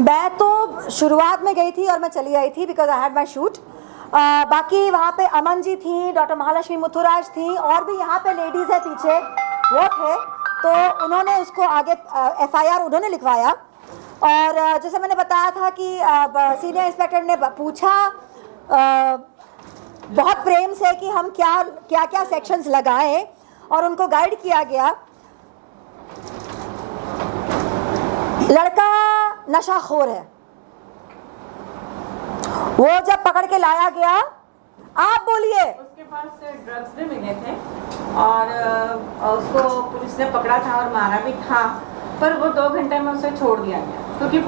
मैं तो शुरुआत में गई थी और मैं चली आई थी because I had my shoot. बाकी वहाँ पे अमन जी थी, डॉक्टर महालक्ष्मी मुथुराज थी, और भी यहाँ पे लेडीज़ है पीछे, वो थे। तो उन्होंने उसको आगे FIR उन्होंने लिखवाया। और जैसे मैंने बताया था कि सीनियर इंस्पेक्टर ने पूछा बहुत प्रेम से कि हम क्या क्या सेक्शंस लगाएं, और उनको गाइड किया गया। लड़का नशाखोर है। वो जब पकड़ के लाया गया, आप बोलिए। उसके पास ड्रग्स भी मिले थे और उसको पुलिस ने पकड़ा था और मारा भी था, पर वो 2 घंटे में उसे छोड़ दिया गया क्योंकि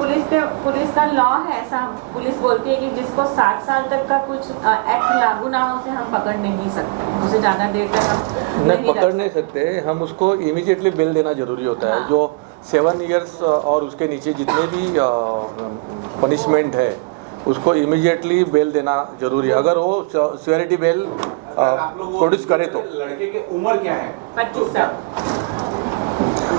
पुलिस का लॉ है ऐसा। पुलिस बोलती है कि जिसको 7 साल तक का कुछ एक्ट लागू ना हो उसे हम पकड़ नहीं सकते, उसे ज़्यादा देर तक हम नहीं पकड़ नहीं सकते। हम उसको इमीडिएटली बेल देना जरूरी होता है। जो 7 इयर्स और उसके नीचे जितने भी पनिशमेंट है उसको इमीडिएटली बेल देना जरूरी है, अगर वो सिक्योरिटी बेल प्रोड्यूस करे तो। लड़के की उम्र क्या है? 25 साल।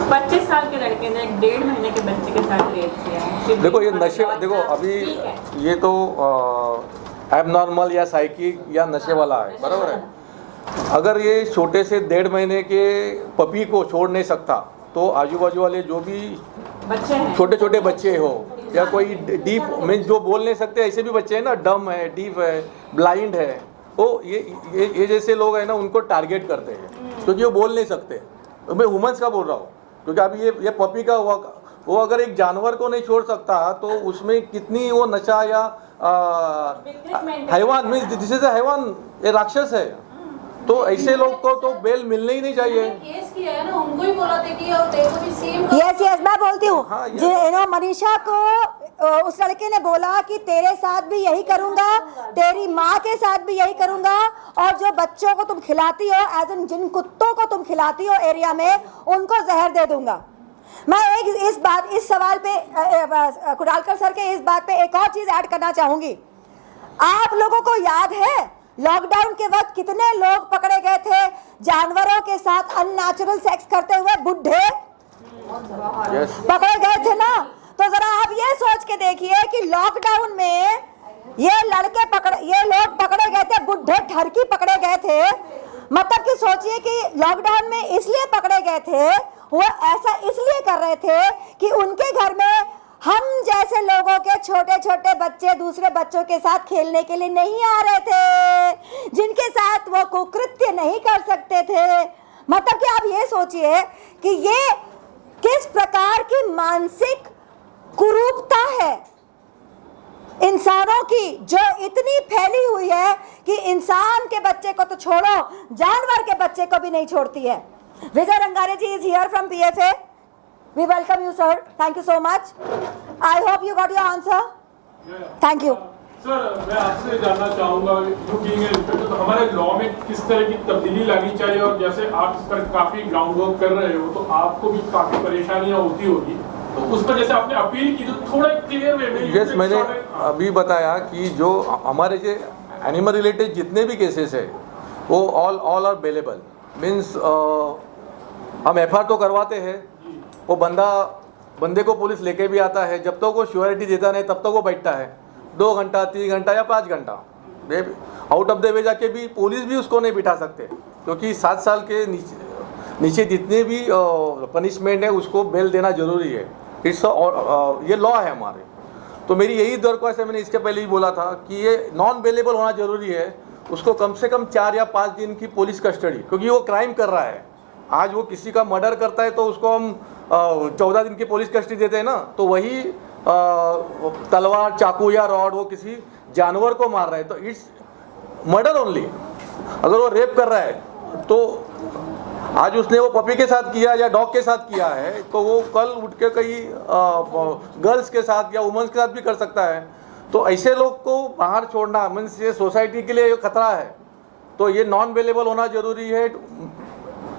25 साल के लड़के ने 1.5 महीने के बच्चे के साथ रेप किया है। देखो ये नशे, देखो अभी ये तो एबनॉर्मल या साइकिक या नशे वाला है, बराबर है। अगर ये छोटे से 1.5 महीने के पपी को छोड़ नहीं सकता तो आजू बाजू वाले जो भी छोटे छोटे बच्चे हो या कोई डीप मीन्स जो बोल नहीं सकते ऐसे भी बच्चे हैं ना, डम है, डीप है, ब्लाइंड है, वो ये जैसे लोग हैं ना उनको टारगेट करते हैं क्योंकि वो बोल नहीं सकते। तो मैं ह्यूमंस का बोल रहा हूँ क्योंकि अभी ये पपी का हुआ, वो अगर एक जानवर को नहीं छोड़ सकता तो उसमें कितनी वो नशा या हैवान मीन्स दिस इज अ हैवान, ये राक्षस है। तो ऐसे लोग को तो बेल मिलने ही नहीं चाहिए। केस किया है ना, उनको ही बोला था कि और देखो भी सेम। यस मैं बोलती हूँ। हाँ, मनीषा को उस लड़के ने बोला कि तेरे साथ भी यही करूंगा, तेरी माँ के साथ भी यही करूंगा, और जो बच्चों को तुम खिलाती हो, एज इन जिन कुत्तों को तुम खिलाती हो एरिया में, उनको जहर दे दूंगा। मैं इस सवाल पे कुडालकर सर के इस बात पे एक और चीज ऐड करना चाहूंगी। आप लोगों को याद है लॉकडाउन के वक्त कितने लोग पकड़े गए थे जानवरों के साथ अननेचुरल सेक्स करते हुए? बुढ़े पकड़े गए थे ना। तो जरा आप ये सोच के देखिए कि लॉकडाउन में ये लोग पकड़े गए थे, बुढ़े ठरकी पकड़े गए थे। मतलब कि सोचिए कि लॉकडाउन में इसलिए पकड़े गए थे, वो ऐसा इसलिए कर रहे थे कि उनके घर में हम जैसे लोगों के छोटे छोटे बच्चे दूसरे बच्चों के साथ खेलने के लिए नहीं आ रहे थे, जिनके साथ वो कुकृत्य नहीं कर सकते थे। मतलब कि आप ये सोचिए कि ये किस प्रकार की मानसिक कुरूपता है इंसानों की, जो इतनी फैली हुई है कि इंसान के बच्चे को तो छोड़ो, जानवर के बच्चे को भी नहीं छोड़ती है। Vijay Rangare ji is here from PFA. We welcome you, sir. Thank you so much. I hope you got your answer. Thank you. Sir मैं आपसे जानना चाहूँगा जो बीइंग इंस्पेक्टर तो हमारे लॉ में किस तरह की तब्दीली लानी चाहिए, और जैसे आप इस पर काफी ग्राउंड वर्क कर रहे हो तो आपको भी काफी परेशानियाँ होती होगी, तो उस पर जैसे आपने अपील की तो थोड़ा क्लियर वे में। यस, मैंने अभी बताया कि जो हमारे जो एनिमल रिलेटेड जितने भी केसेस है वो ऑल आर बेलेबल। मीन्स हम FIR तो करवाते हैं, वो बंदे को पुलिस लेके भी आता है, जब तक वो श्योरिटी देता नहीं तब तक वो बैठता है 2 घंटा 3 घंटा या 5 घंटा। आउट ऑफ द वे जाके भी पुलिस भी उसको नहीं बिठा सकते क्योंकि 7 साल के नीचे जितने भी पनिशमेंट है उसको बेल देना जरूरी है। ये लॉ है हमारे। तो मेरी यही दरख्वास्त है, मैंने इसके पहले ही बोला था कि ये नॉन बेलेबल होना जरूरी है। उसको कम से कम 4 या 5 दिन की पुलिस कस्टडी, क्योंकि वो क्राइम कर रहा है। आज वो किसी का मर्डर करता है तो उसको हम 14 दिन की पुलिस कस्टडी देते हैं ना, तो वही तलवार चाकू या रॉड वो किसी जानवर को मार रहा है तो इट्स मर्डर ओनली। अगर वो रेप कर रहा है तो आज उसने वो पपी के साथ किया या डॉग के साथ किया है तो वो कल उठ के कहीं गर्ल्स के साथ या वुमेन्स के साथ भी कर सकता है। तो ऐसे लोग को बाहर छोड़ना मीन्स ये सोसाइटी के लिए खतरा है। तो ये नॉन अवेलेबल होना जरूरी है।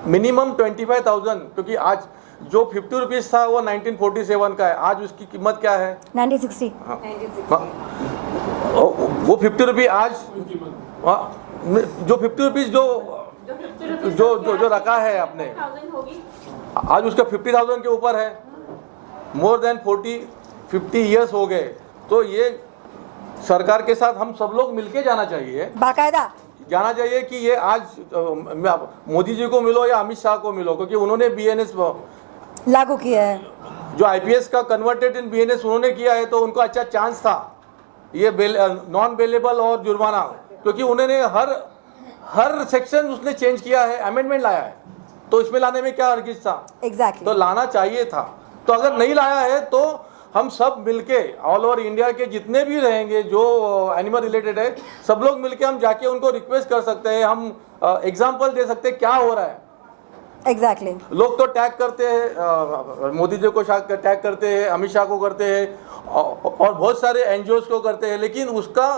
मिनिमम 25,000, क्योंकि आज जो 50 रुपीज़ था वो 1947 का है, आज उसकी कीमत क्या है? 1960। हाँ। वो 50 रुपये आज जो 50 रुपीज़ जो रखा है आपने, आज उसका 50,000 के ऊपर है। मोर देन 50 ईयर्स हो गए तो ये सरकार के साथ हम सब लोग मिलके जाना चाहिए, बाकायदा जाना चाहिए कि ये आज मोदी जी को मिलो या अमित शाह को मिलो, क्योंकि उन्होंने बीएनएस लागू किया है, जो आईपीएस का कन्वर्टेड इन बीएनएस उन्होंने किया है, तो उनको अच्छा चांस था ये नॉन बेलेबल और जुर्माना, क्योंकि उन्होंने हर सेक्शन उसने चेंज किया है, अमेंडमेंट लाया है, तो इसमें लाने में क्या हरगिज था? एग्जैक्टली। तो लाना चाहिए था। तो अगर नहीं लाया है तो हम सब मिलके ऑल ओवर इंडिया के जितने भी रहेंगे जो एनिमल रिलेटेड है, सब लोग मिलके हम जाके उनको रिक्वेस्ट कर सकते हैं, हम एग्जांपल दे सकते हैं क्या हो रहा है। एग्जैक्टली। लोग तो टैग करते हैं, मोदी जी को टैग करते हैं, अमित शाह को करते हैं और बहुत सारे एनजीओज को करते हैं, लेकिन उसका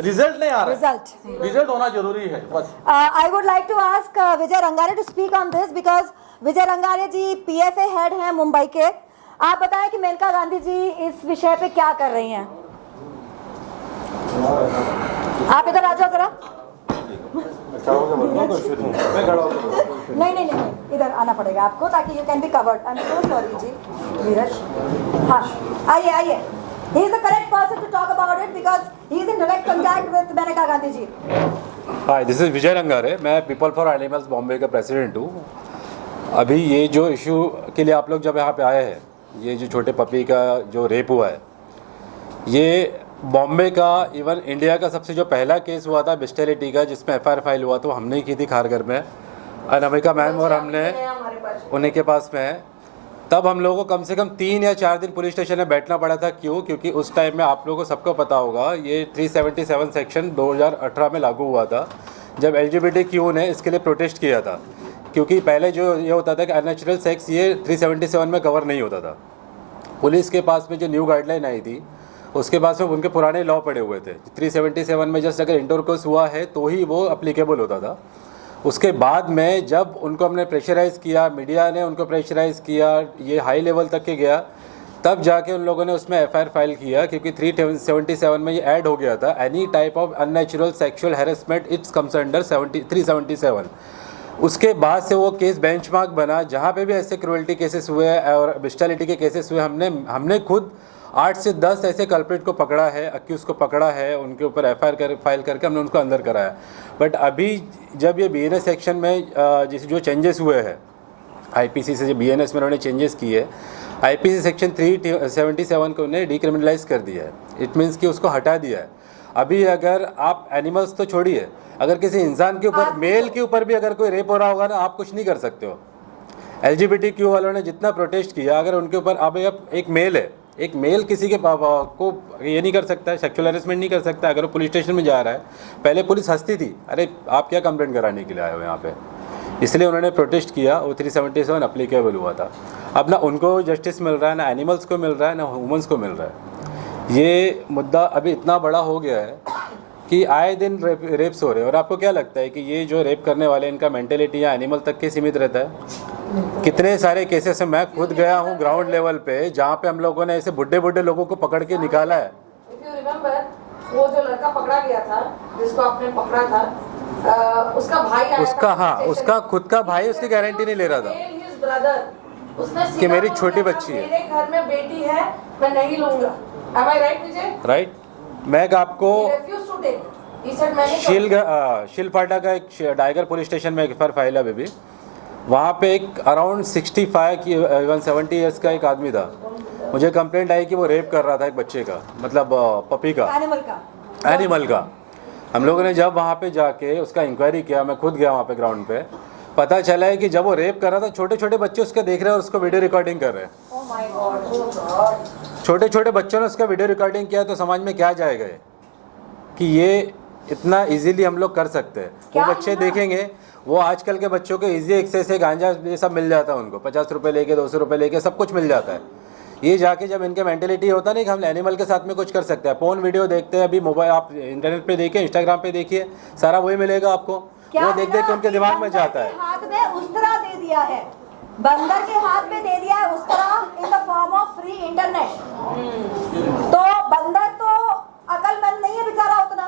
रिजल्ट नहीं आ रहा है। रिजल्ट होना जरूरी है बस। I would like to ask Vijay Rangare to speak on this, because Vijay Rangare ji PFA head हैं मुंबई के। आप बताएं कि मेनका गांधी जी इस विषय पे क्या कर रही हैं। आप इधर आ जाओ जरा। नहीं, इधर आना पड़ेगा आपको ताकि you can be covered. I am so sorry जी नीरज। हाँ, आइए। He is the correct person to talk about it because he is in direct contact with Menaka Gandhi ji. Hi, this is Vijay Rangare. मैं पीपल फॉर एनिमल्स बॉम्बे का प्रेसिडेंट हूँ। अभी ये जो issue के लिए आप लोग जब यहाँ पे आए हैं, ये जो छोटे पपी का जो रेप हुआ है, ये बॉम्बे का इवन इंडिया का सबसे जो पहला केस हुआ था बिस्टेलिटी का, जिसमें एफआईआर फाइल हुआ, तो हमने ही की थी खारघर में, अनामिका मैम और हमने उन्हीं के पास में है। तब हम लोगों को कम से कम 3 या 4 दिन पुलिस स्टेशन में बैठना पड़ा था। क्यों? क्योंकि उस टाइम में आप लोगों को सबको पता होगा ये 377 सेक्शन 2018 में लागू हुआ था, जब LGBTQ ने इसके लिए प्रोटेस्ट किया था। क्योंकि पहले जो ये होता था कि अननेचुरल सेक्स ये 377 में कवर नहीं होता था। पुलिस के पास में जो न्यू गाइडलाइन आई थी उसके पास में उनके पुराने लॉ पड़े हुए थे। 377 में जस्ट अगर इंटरकोर्स हुआ है तो ही वो अप्लीकेबल होता था। उसके बाद में जब उनको हमने प्रेशराइज़ किया, मीडिया ने उनको प्रेशराइज़ किया, ये हाई लेवल तक के गया, तब जाके उन लोगों ने उसमें एफआईआर फाइल किया। क्योंकि 377 में ये ऐड हो गया था, any type of unnatural sexual harassment it's comes under 377। उसके बाद से वो केस बेंचमार्क बना। जहाँ पे भी ऐसे क्रूअल्टी केसेस हुए और बिस्टैलिटी के केसेस हुए, हमने खुद 8 से 10 ऐसे कल्प्रिट को पकड़ा है, अक्यूज को पकड़ा है, उनके ऊपर एफआईआर फाइल करके हमने उनको अंदर कराया। बट अभी जब ये बीएनएस सेक्शन में जैसे जो चेंजेस हुए हैं, आईपीसी से जो बीएनएस में उन्होंने चेंजेस किए, आईपीसी सेक्शन 377 को उन्हें डिक्रिमिनलाइज कर दिया है। इट मीन्स कि उसको हटा दिया है। अभी अगर आप एनिमल्स तो छोड़िए, अगर किसी इंसान के ऊपर, मेल के ऊपर भी अगर कोई रेप हो रहा होगा ना, आप कुछ नहीं कर सकते हो। LGBTQ वालों ने जितना प्रोटेस्ट किया, अगर उनके ऊपर अब एक मेल है, एक मेल किसी के को ये नहीं कर सकता है, सेक्सुअल हैरेसमेंट नहीं कर सकता। अगर वो पुलिस स्टेशन में जा रहा है, पहले पुलिस हंसती थी, अरे आप क्या कंप्लेंट कराने के लिए आए हो यहाँ पे, इसलिए उन्होंने प्रोटेस्ट किया। वो 377 अप्लीकेबल हुआ था। अब ना उनको जस्टिस मिल रहा है, ना एनिमल्स को मिल रहा है, ना ह्यूमंस को मिल रहा है। ये मुद्दा अभी इतना बड़ा हो गया है कि आए दिन रेप्स हो रहे हैं। और आपको क्या लगता है कि ये जो रेप करने वाले, इनका मेंटेलिटी या एनिमल तक के सीमित रहता है? कितने सारे केसेस में मैं खुद गया हूँ ग्राउंड लेवल पे, जहाँ पे हम लोगों ने ऐसे बुढ़े लोगों को पकड़ के निकाला है। If you remember, वो जो लड़का पकड़ा गया था, जिसको आपने पकड़ा था, उसका भाई आया उसका, था, हाँ, उसका खुद का भाई उसकी गारंटी नहीं ले रहा था कि मेरी छोटी बच्ची है, मेरे घर में बेटी है, मैं नहीं लूंगा। Am I right, Vijay? Right. मैं आपको शिलफाटा का एक टाइगर पुलिस स्टेशन में एफआईआर फाइल है बेबी। वहाँ पे एक अराउंड 65 की इवन 70 ईयर्स का एक आदमी था। मुझे कंप्लेंट आई कि वो रेप कर रहा था एक बच्चे का, मतलब पपी का, एनिमल का। हम लोगों ने जब वहाँ पे जाके उसका इंक्वायरी किया, मैं खुद गया वहाँ पे ग्राउंड पे, पता चला है कि जब वो रेप कर रहा था, छोटे छोटे बच्चे उसके देख रहे हैं और उसको वीडियो रिकॉर्डिंग कर रहे हैं। छोटे छोटे बच्चों ने उसका वीडियो रिकॉर्डिंग किया, तो समाज में क्या जाएगा कि ये इतना इजीली हम लोग कर सकते हैं। वो बच्चे देखेंगे, वो आजकल के बच्चों को इजी एक्सेस है, गांजा ये सब मिल जाता है उनको, 50 रुपये लेके, 200 रुपये लेके सब कुछ मिल जाता है। ये जाके जब इनके मेंटेलिटी होता नहीं कि हम एनिमल के साथ में कुछ कर सकते हैं। पोर्न वीडियो देखते हैं, अभी मोबाइल आप इंटरनेट पे देखिए, इंस्टाग्राम पे देखिए, सारा वही मिलेगा आपको। वो देख देख के उनके दिमाग में जाता है। हाथ में उस तरह दे दिया है, बंदर के हाथ में दे दिया है उस तरह, in the form of free internet. तो बंदर तो अकलमंद नहीं है बेचारा उतना,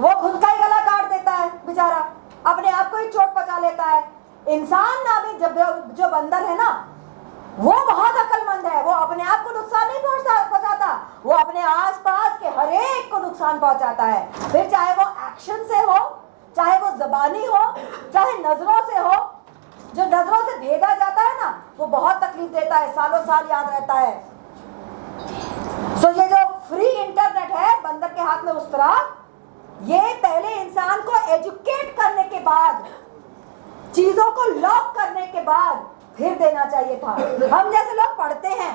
वो खुद का ही गला काट देता है बेचारा, अपने आप को ही चोट पहुंचा लेता है। इंसान नामी जब जो बंदर है ना, वो बहुत अकलमंद है, वो अपने आप को नुकसान नहीं पहुंचाता, वो अपने आस हर एक को नुकसान पहुंचाता है, फिर चाहे वो एक्शन से हो, चाहे वो जबानी हो, चाहे नजरों से हो। जो नजरों से भेदा जाता है ना, वो बहुत तकलीफ देता है, सालों साल याद रहता है। सो ये जो फ्री इंटरनेट है बंदर के हाथ में उस तरह, ये पहले इंसान को एजुकेट करने के बाद, चीजों को लॉक करने के बाद फिर देना चाहिए था। हम जैसे लोग पढ़ते हैं,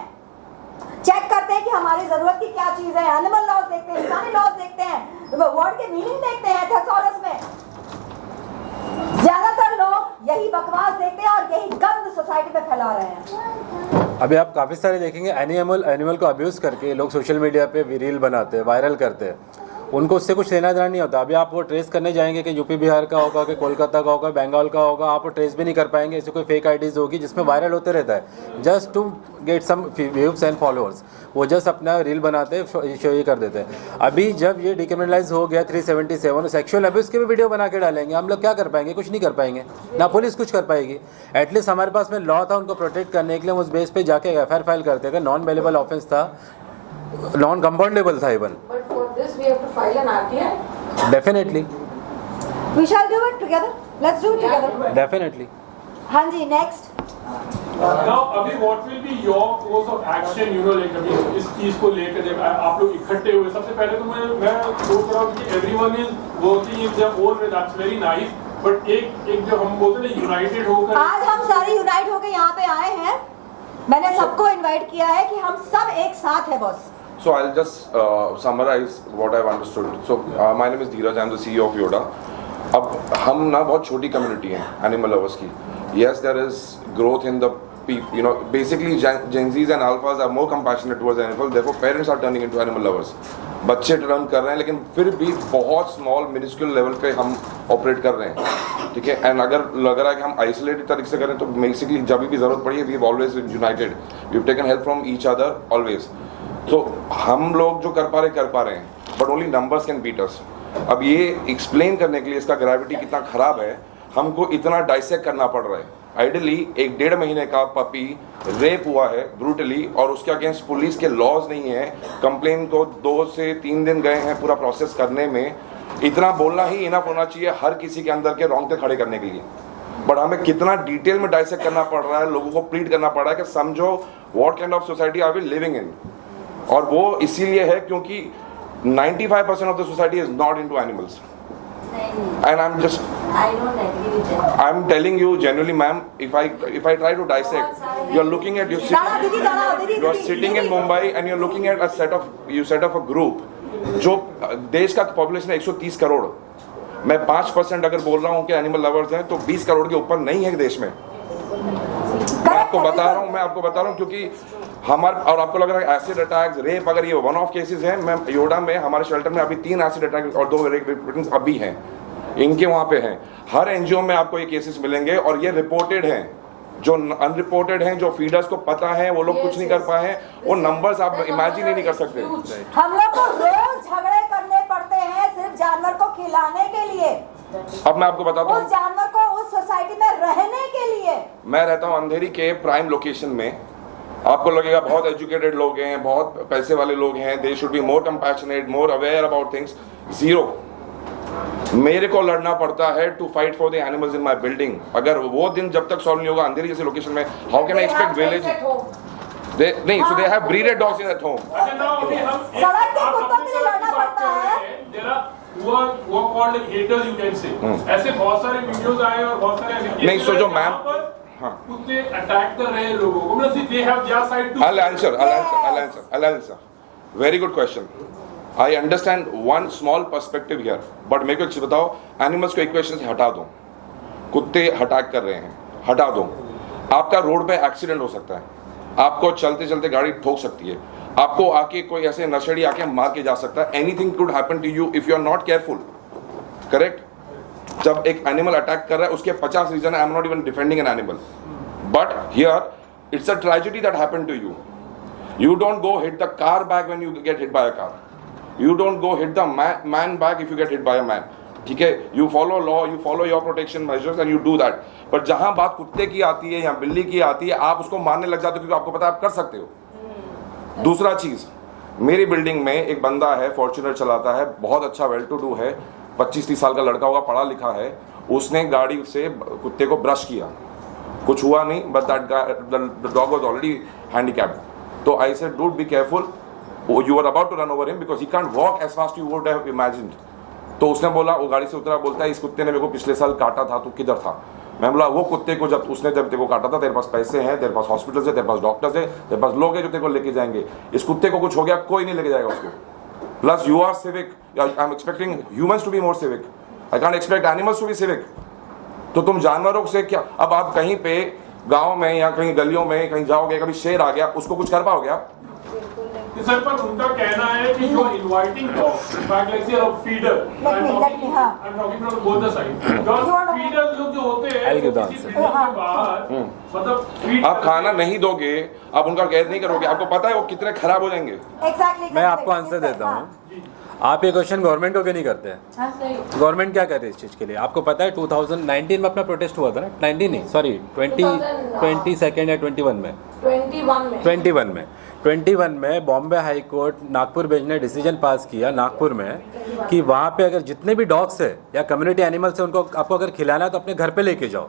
चेक करते हैं कि हमारी जरूरत की क्या चीज है, एनिमल लॉज देखते हैं, इंसानी लॉज देखते हैं, वर्ड के मीनिंग देखते हैं थेसॉरस में। ज्यादातर लोग यही बकवास देखते हैं और यही गंद सोसाइटी में फैला रहे हैं। अभी आप काफ़ी सारे देखेंगे एनिमल को अब्यूज़ करके लोग सोशल मीडिया पे रील बनाते हैं, वायरल करते हैं, उनको उससे कुछ लेना देना नहीं होता। अभी आप वो ट्रेस करने जाएंगे कि यूपी बिहार का होगा, कि कोलकाता का होगा, बंगाल का होगा, आप वो ट्रेस भी नहीं कर पाएंगे। ऐसे कोई फेक आईडीज़ होगी जिसमें वायरल होते रहता है just to get some views and followers. वो जस्ट अपना रील बनाते हैं, शो ये कर देते हैं। अभी जब ये डिक्रिमिनलाइज हो गया 377, सेक्शुअल अब्यूज़ के भी वीडियो बना के डालेंगे, हम लोग क्या कर पाएंगे? कुछ नहीं कर पाएंगे, ना पुलिस कुछ कर पाएगी। एटलीस्ट हमारे पास में लॉ था उनको प्रोटेक्ट करने के लिए, उस बेस पे जाके एफआईआर फाइल करते थे। नॉन बेलेबल ऑफेंस था, नॉन कंपाउंडेबल था even. But for this we have to file an RTI. Definitely, We shall do it together. Let's do it together. Definitely. हाँ जी, नेक्स्ट। Now, अभी what will be your course of action, you know, like अभी इस चीज को लेकर जब आप लोग इकट्ठे हुए, सबसे पहले तो मैं सोच रहा हूँ कि everyone is working in their own way, that's very nice, but एक जो हम बोलते हैं यूनाइटेड होकर, आज हम सारे यूनाइट होकर यहाँ पे आए हैं। मैंने सबको इनवाइट किया है कि हम सब एक साथ हैं boss. So I'll just summarize what I've understood. So my name is Dheeraj, I'm the CEO of Yoda. अब हम ना बहुत छोटी कम्युनिटी है एनिमल लवर्स की। Yes, there is growth in the people. You know, basically Gen Zs and Alphas are more compassionate towards animals. Therefore, parents are turning into animal lovers. बच्चे turn कर रहे हैं, लेकिन फिर भी बहुत स्मॉल मिनिस्क्यूल लेवल पे हम ऑपरेट कर रहे हैं, ठीक है। एंड अगर लग रहा है कि हम आइसोलेटेड तरीके से करें तो बेसिकली जब भी जरूरत पड़ी है we have always been united, we have taken help from each other always. तो हम लोग जो कर पा रहे हैं, but only numbers can beat us. अब ये एक्सप्लेन करने के लिए इसका ग्रेविटी कितना खराब है, हमको इतना डाइसेक्ट करना पड़ रहा है। आइडियली 1-1.5 महीने का पपी रेप हुआ है ब्रूटली, और उसके अगेंस्ट पुलिस के लॉज नहीं है। कंप्लेन को 2 से 3 दिन गए हैं पूरा प्रोसेस करने में। इतना बोलना ही इनफ होना चाहिए हर किसी के अंदर के रोंगटे खड़े करने के लिए। बट हमें कितना डिटेल में डाइसेक्ट करना पड़ रहा है, लोगों को प्लीड करना पड़ रहा है कि समझो what kind of society are we living in. और वो इसीलिए है क्योंकि 95% of the society is not into animals. And I'm just, I don't agree with that. I'm telling you genuinely, ma'am, if I try to dissect, you're looking at, you're sitting in Mumbai and you're looking at you set up a group, जो देश का population है 130 करोड़, मैं 5% अगर बोल रहा हूँ कि एनिमल लवर्स हैं, तो 20 करोड़ के ऊपर नहीं है देश में। मैं आपको बता रहा हूँ क्योंकि और आपको लग रहा है एसिड अटैक्स, रेप, अगर ये वन ऑफ केसेस हैं, मैं योडा में हमारे शेल्टर में अभी 3 एसिड अटैक और 2 रेप विक्टिम्स अभी हैं, इनके वहाँ पे हैं। हर एनजीओ में आपको ये केसेस मिलेंगे और ये रिपोर्टेड हैं। जो अनरिपोर्टेड हैं, जो फीडर्स को पता है, वो लोग कुछ नहीं कर पाए हैं, वो नंबर्स आप इमेजिन ही नहीं कर सकते। हम लोग को रोज झगड़े करने पड़ते हैं सिर्फ जानवर को खिलाने के लिए। अब मैं आपको बताता हूँ, उस जानवर को उस सोसाइटी में रहने के लिए। मैं रहता हूँ अंधेरी के प्राइम लोकेशन में। आपको लगेगा बहुत एजुकेटेड लोग हैं, बहुत पैसे वाले लोग हैं, they should be more compassionate, more aware about things. Zero. मेरे को लड़ना पड़ता है to fight for the animals in my building. अगर वो दिन जब तक सॉल्व नहीं होगा अंधेरी जैसे लोकेशन में, how can I expect village? नहीं, so they have breeded dogs in at home. सड़क के कुत्तों के लिए लड़ना पड़ता है। वो called like haters, you can say. ऐसे बहुत सारे वीडियोस आए और बहुत सारे नहीं, सो जो मैम कुत्ते अटैक कर रहे हैं लोगों को, मतलब they have their side too. I'll answer. Very good question. I understand one small perspective here, but मेरे को एक चीज बताओ, एनिमल्स को इक्वेशन से हटा दो, कुत्ते अटैक कर रहे हैं, हटा दो। आपका रोड पे एक्सीडेंट हो सकता है, आपको चलते चलते गाड़ी ठोक सकती है, आपको आके कोई ऐसे नशेड़ी आके मार के जा सकता है। Anything could happen to you if you are not careful, correct? जब एक एनिमल अटैक कर रहा है उसके 50 रीजन है। I am not even defending an animal, but here it's a tragedy that happened to you. You don't go hit the car back when you get hit by a car. You don't go hit the man back if you get hit by a man. ठीक है, you follow law, you follow your protection measures and you do that. पर जहाँ बात कुत्ते की आती है या बिल्ली की आती है, आप उसको मारने लग जाते हो क्योंकि आपको पता है आप कर सकते हो। दूसरा चीज, मेरी बिल्डिंग में एक बंदा है, फॉर्च्यूनर चलाता है, बहुत अच्छा वेल टू डू है, 25-30 साल का लड़का होगा, पढ़ा लिखा है, उसने गाड़ी से कुत्ते को ब्रश किया, कुछ हुआ नहीं, but that dog was already handicapped. तो I said dude be careful, you are about to run over him because he can't walk as fast you would have imagined. तो उसने बोला, वो गाड़ी से उतरा, बोलता है इस कुत्ते ने मेरे को पिछले साल काटा था, तू किधर था? मैं बोला वो कुत्ते को जब तेरे को काटा था, तेरे पास पैसे हैं, तेरे पास हॉस्पिटल है, तेरे पास डॉक्टर्स है, तेरे पास लोग हैं जो तेरे को लेके जाएंगे। इस कुत्ते को कुछ हो गया, कोई नहीं लेके जाएगा उसको। Plus you are civic, I am expecting humans to be more civic, I can't expect animals to be civic. तो तुम जानवरों से क्या, अब आप कहीं पे गाँव में या कहीं गलियों में कहीं जाओगे, कभी शेर आ गया, उसको कुछ कर पाओगे आप? सर, पर उनका कहना है कि जो इनवाइटिंग डॉग्स, इनफैक्ट लाइक से feeder, I am talking from both the side, जो फीडर लोग जो होते हैं किसी बिल्डिंग के बाहर, मतलब आप खाना नहीं दोगे, आप उनका कैद नहीं करोगे, आपको पता है वो कितने खराब हो जाएंगे। मैं आपको आंसर देता हूँ। आप ये क्वेश्चन गवर्नमेंट को क्यों नहीं करते हैं? गवर्नमेंट क्या कर रही है इस चीज़ के लिए? आपको पता है 2019 में अपना प्रोटेस्ट हुआ था ना, 19 नहीं सॉरी 22 या 21 में Bombay high court Nagpur bench ने डिसीजन पास किया नागपुर में कि वहाँ पे अगर जितने भी डॉग्स है या कम्युनिटी एनिमल्स है उनको आपको अगर खिलाना है तो अपने घर पे लेके जाओ।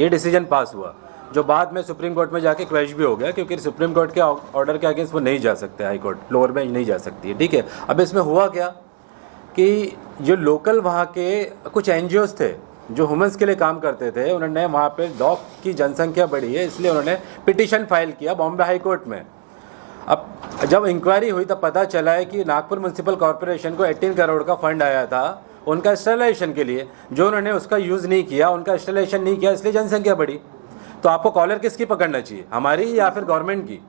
ये डिसीजन पास हुआ, जो बाद में सुप्रीम कोर्ट में जाके क्वैश भी हो गया, क्योंकि सुप्रीम कोर्ट के ऑर्डर के अगेंस्ट वो नहीं जा सकते, हाई कोर्ट लोअर बेंच नहीं जा सकती है, ठीक है। अब इसमें हुआ क्या कि जो लोकल वहाँ के कुछ NGOs थे जो ह्यूमंस के लिए काम करते थे, उन्होंने वहाँ पे डॉग की जनसंख्या बढ़ी है इसलिए उन्होंने पिटीशन फाइल किया बॉम्बे हाई कोर्ट में। अब जब इंक्वायरी हुई तब पता चला है कि नागपुर म्यूनसिपल कॉरपोरेशन को 18 करोड़ का फंड आया था उनका इंस्टॉलेशन के लिए, जो उन्होंने उसका यूज़ नहीं किया, उनका इंस्टॉलेशन नहीं किया, इसलिए जनसंख्या बढ़ी। तो आपको कॉलर किसकी पकड़ना चाहिए, हमारी या फिर गवर्नमेंट की?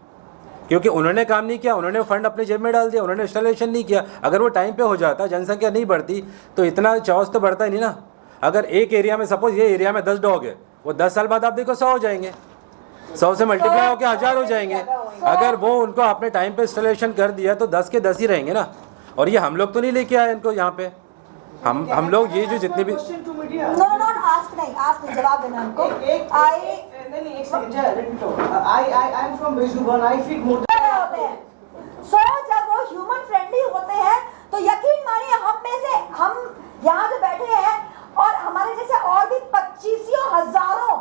क्योंकि उन्होंने काम नहीं किया, उन्होंने फंड अपने जेब में डाल दिया, उन्होंने इंस्टॉलेशन नहीं किया। अगर वो टाइम पे हो जाता, जनसंख्या नहीं बढ़ती, तो इतना चौस तो बढ़ता ही नहीं ना। अगर एक एरिया में सपोज ये एरिया में 10 डॉग है, वो 10 साल बाद आप देखो 100 हो जाएंगे, 100 से मल्टीप्लाई होकर 1000 हो जाएंगे। अगर वो उनको अपने टाइम पे इंस्टॉलेशन कर दिया तो 10 के 10 ही रहेंगे ना। और ये हम लोग तो नहीं लेके आए इनको यहाँ पे, हम लोग ये जो जितने भी जवाब देना हमको। जब वो ह्यूमन फ्रेंडली होते हैं तो यकीन मानिए हम यहाँ जो बैठे हैं और हमारे जैसे और भी 25 हजारों,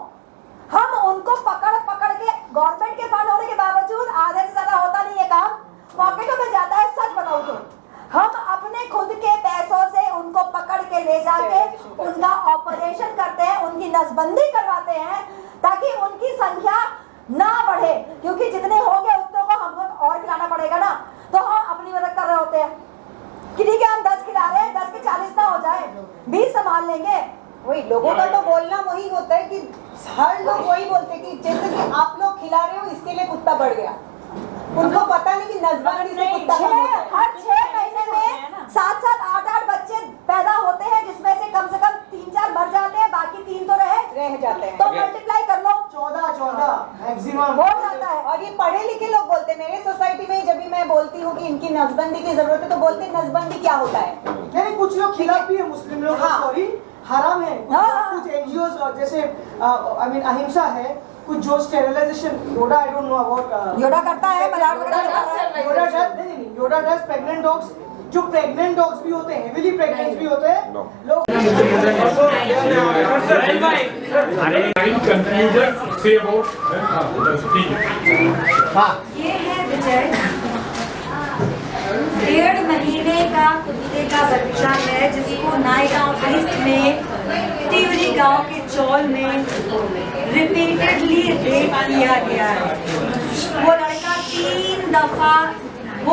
हम उनको पकड़ के गवर्नमेंट के फंड होने के बावजूद आधे से ज्यादा होता नहीं है काम, पॉकेटों में जाता है। सच बताऊं तो हम अपने खुद के पैसों से उनको पकड़ के ले जाके उनका ऑपरेशन करते हैं, उनकी नसबंदी करवाते हैं ताकि उनकी संख्या ना बढ़े, क्योंकि जितने होंगे उतनों को हमको और खिलाना पड़ेगा ना। तो हम अपनी मदद कर रहे होते हैं कि ठीक है हम 10 खिला रहे हैं, 10 के 40 ना हो जाए, 20 संभाल लेंगे। वही लोगों का तो बोलना वही होता है कि हर लोग वही बोलते हैं कि जैसे कि आप लोग खिला रहे हो इसके लिए कुत्ता बढ़ गया। उनको पता नहीं कि नसबंदी से कुत्ता हर 6 महीने में 7-7, 8-8 बच्चे पैदा होते हैं, जिसमें से कम 3-4 मर जाते हैं, बाकी 3 तो रह जाते हैं। तो मल्टीप्लाई कर लो, 14 मैक्सिमम हो जाता है। और ये पढ़े लिखे लोग बोलते हैं। मेरे सोसाइटी में जब भी मैं बोलती हूँ कि इनकी नसबंदी की जरूरत है तो बोलते हैं नसबंदी क्या होता है। नहीं, कुछ लोग खिलाफ भी है, मुस्लिम लोग सॉरी हराम है। कुछ NGOs जैसे आई मीन अहिंसा है, कुछ जो sterilisation YODA I don't know about YODA करता है, योडा डज प्रेग्नेंट डॉग्स, जो प्रेग्नेंट डॉग्स भी होते हैं, हेवीली प्रेग्नेंट भी होते हैं लोग। ये है विजय, 1.5 महीने का कुत्ते का बच्चा है जिसको नायगांव ईस्ट में तिवरी गांव के चौल में रिपीटेडली रेप किया गया है। वो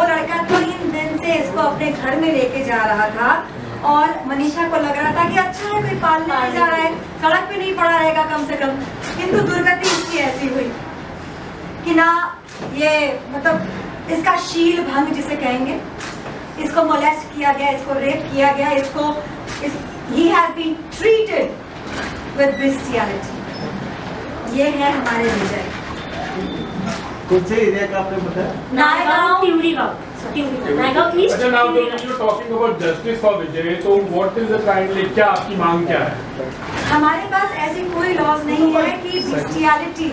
लड़का 3 दिन से इसको अपने घर में लेके जा रहा था और मनीषा को लग रहा था कि अच्छा है कोई पालने नहीं जा रहा है, सड़क पे नहीं पड़ा रहेगा कम से कम। किंतु दुर्गति इसकी ऐसी हुई कि ना ये मतलब इसका शील भंग जिसे कहेंगे, इसको मोलेस्ट किया गया, इसको रेप किया गया, इसको he has been treated with bestiality। ये है हमारे विजय। कौन से एरिया का आपने बताया? नायगांव तिवरी गांव। अच्छा, now you're talking about justice for Vijay, so what is the kind, क्या आपकी मांग क्या है? हमारे पास ऐसी कोई लॉज नहीं है कि bestiality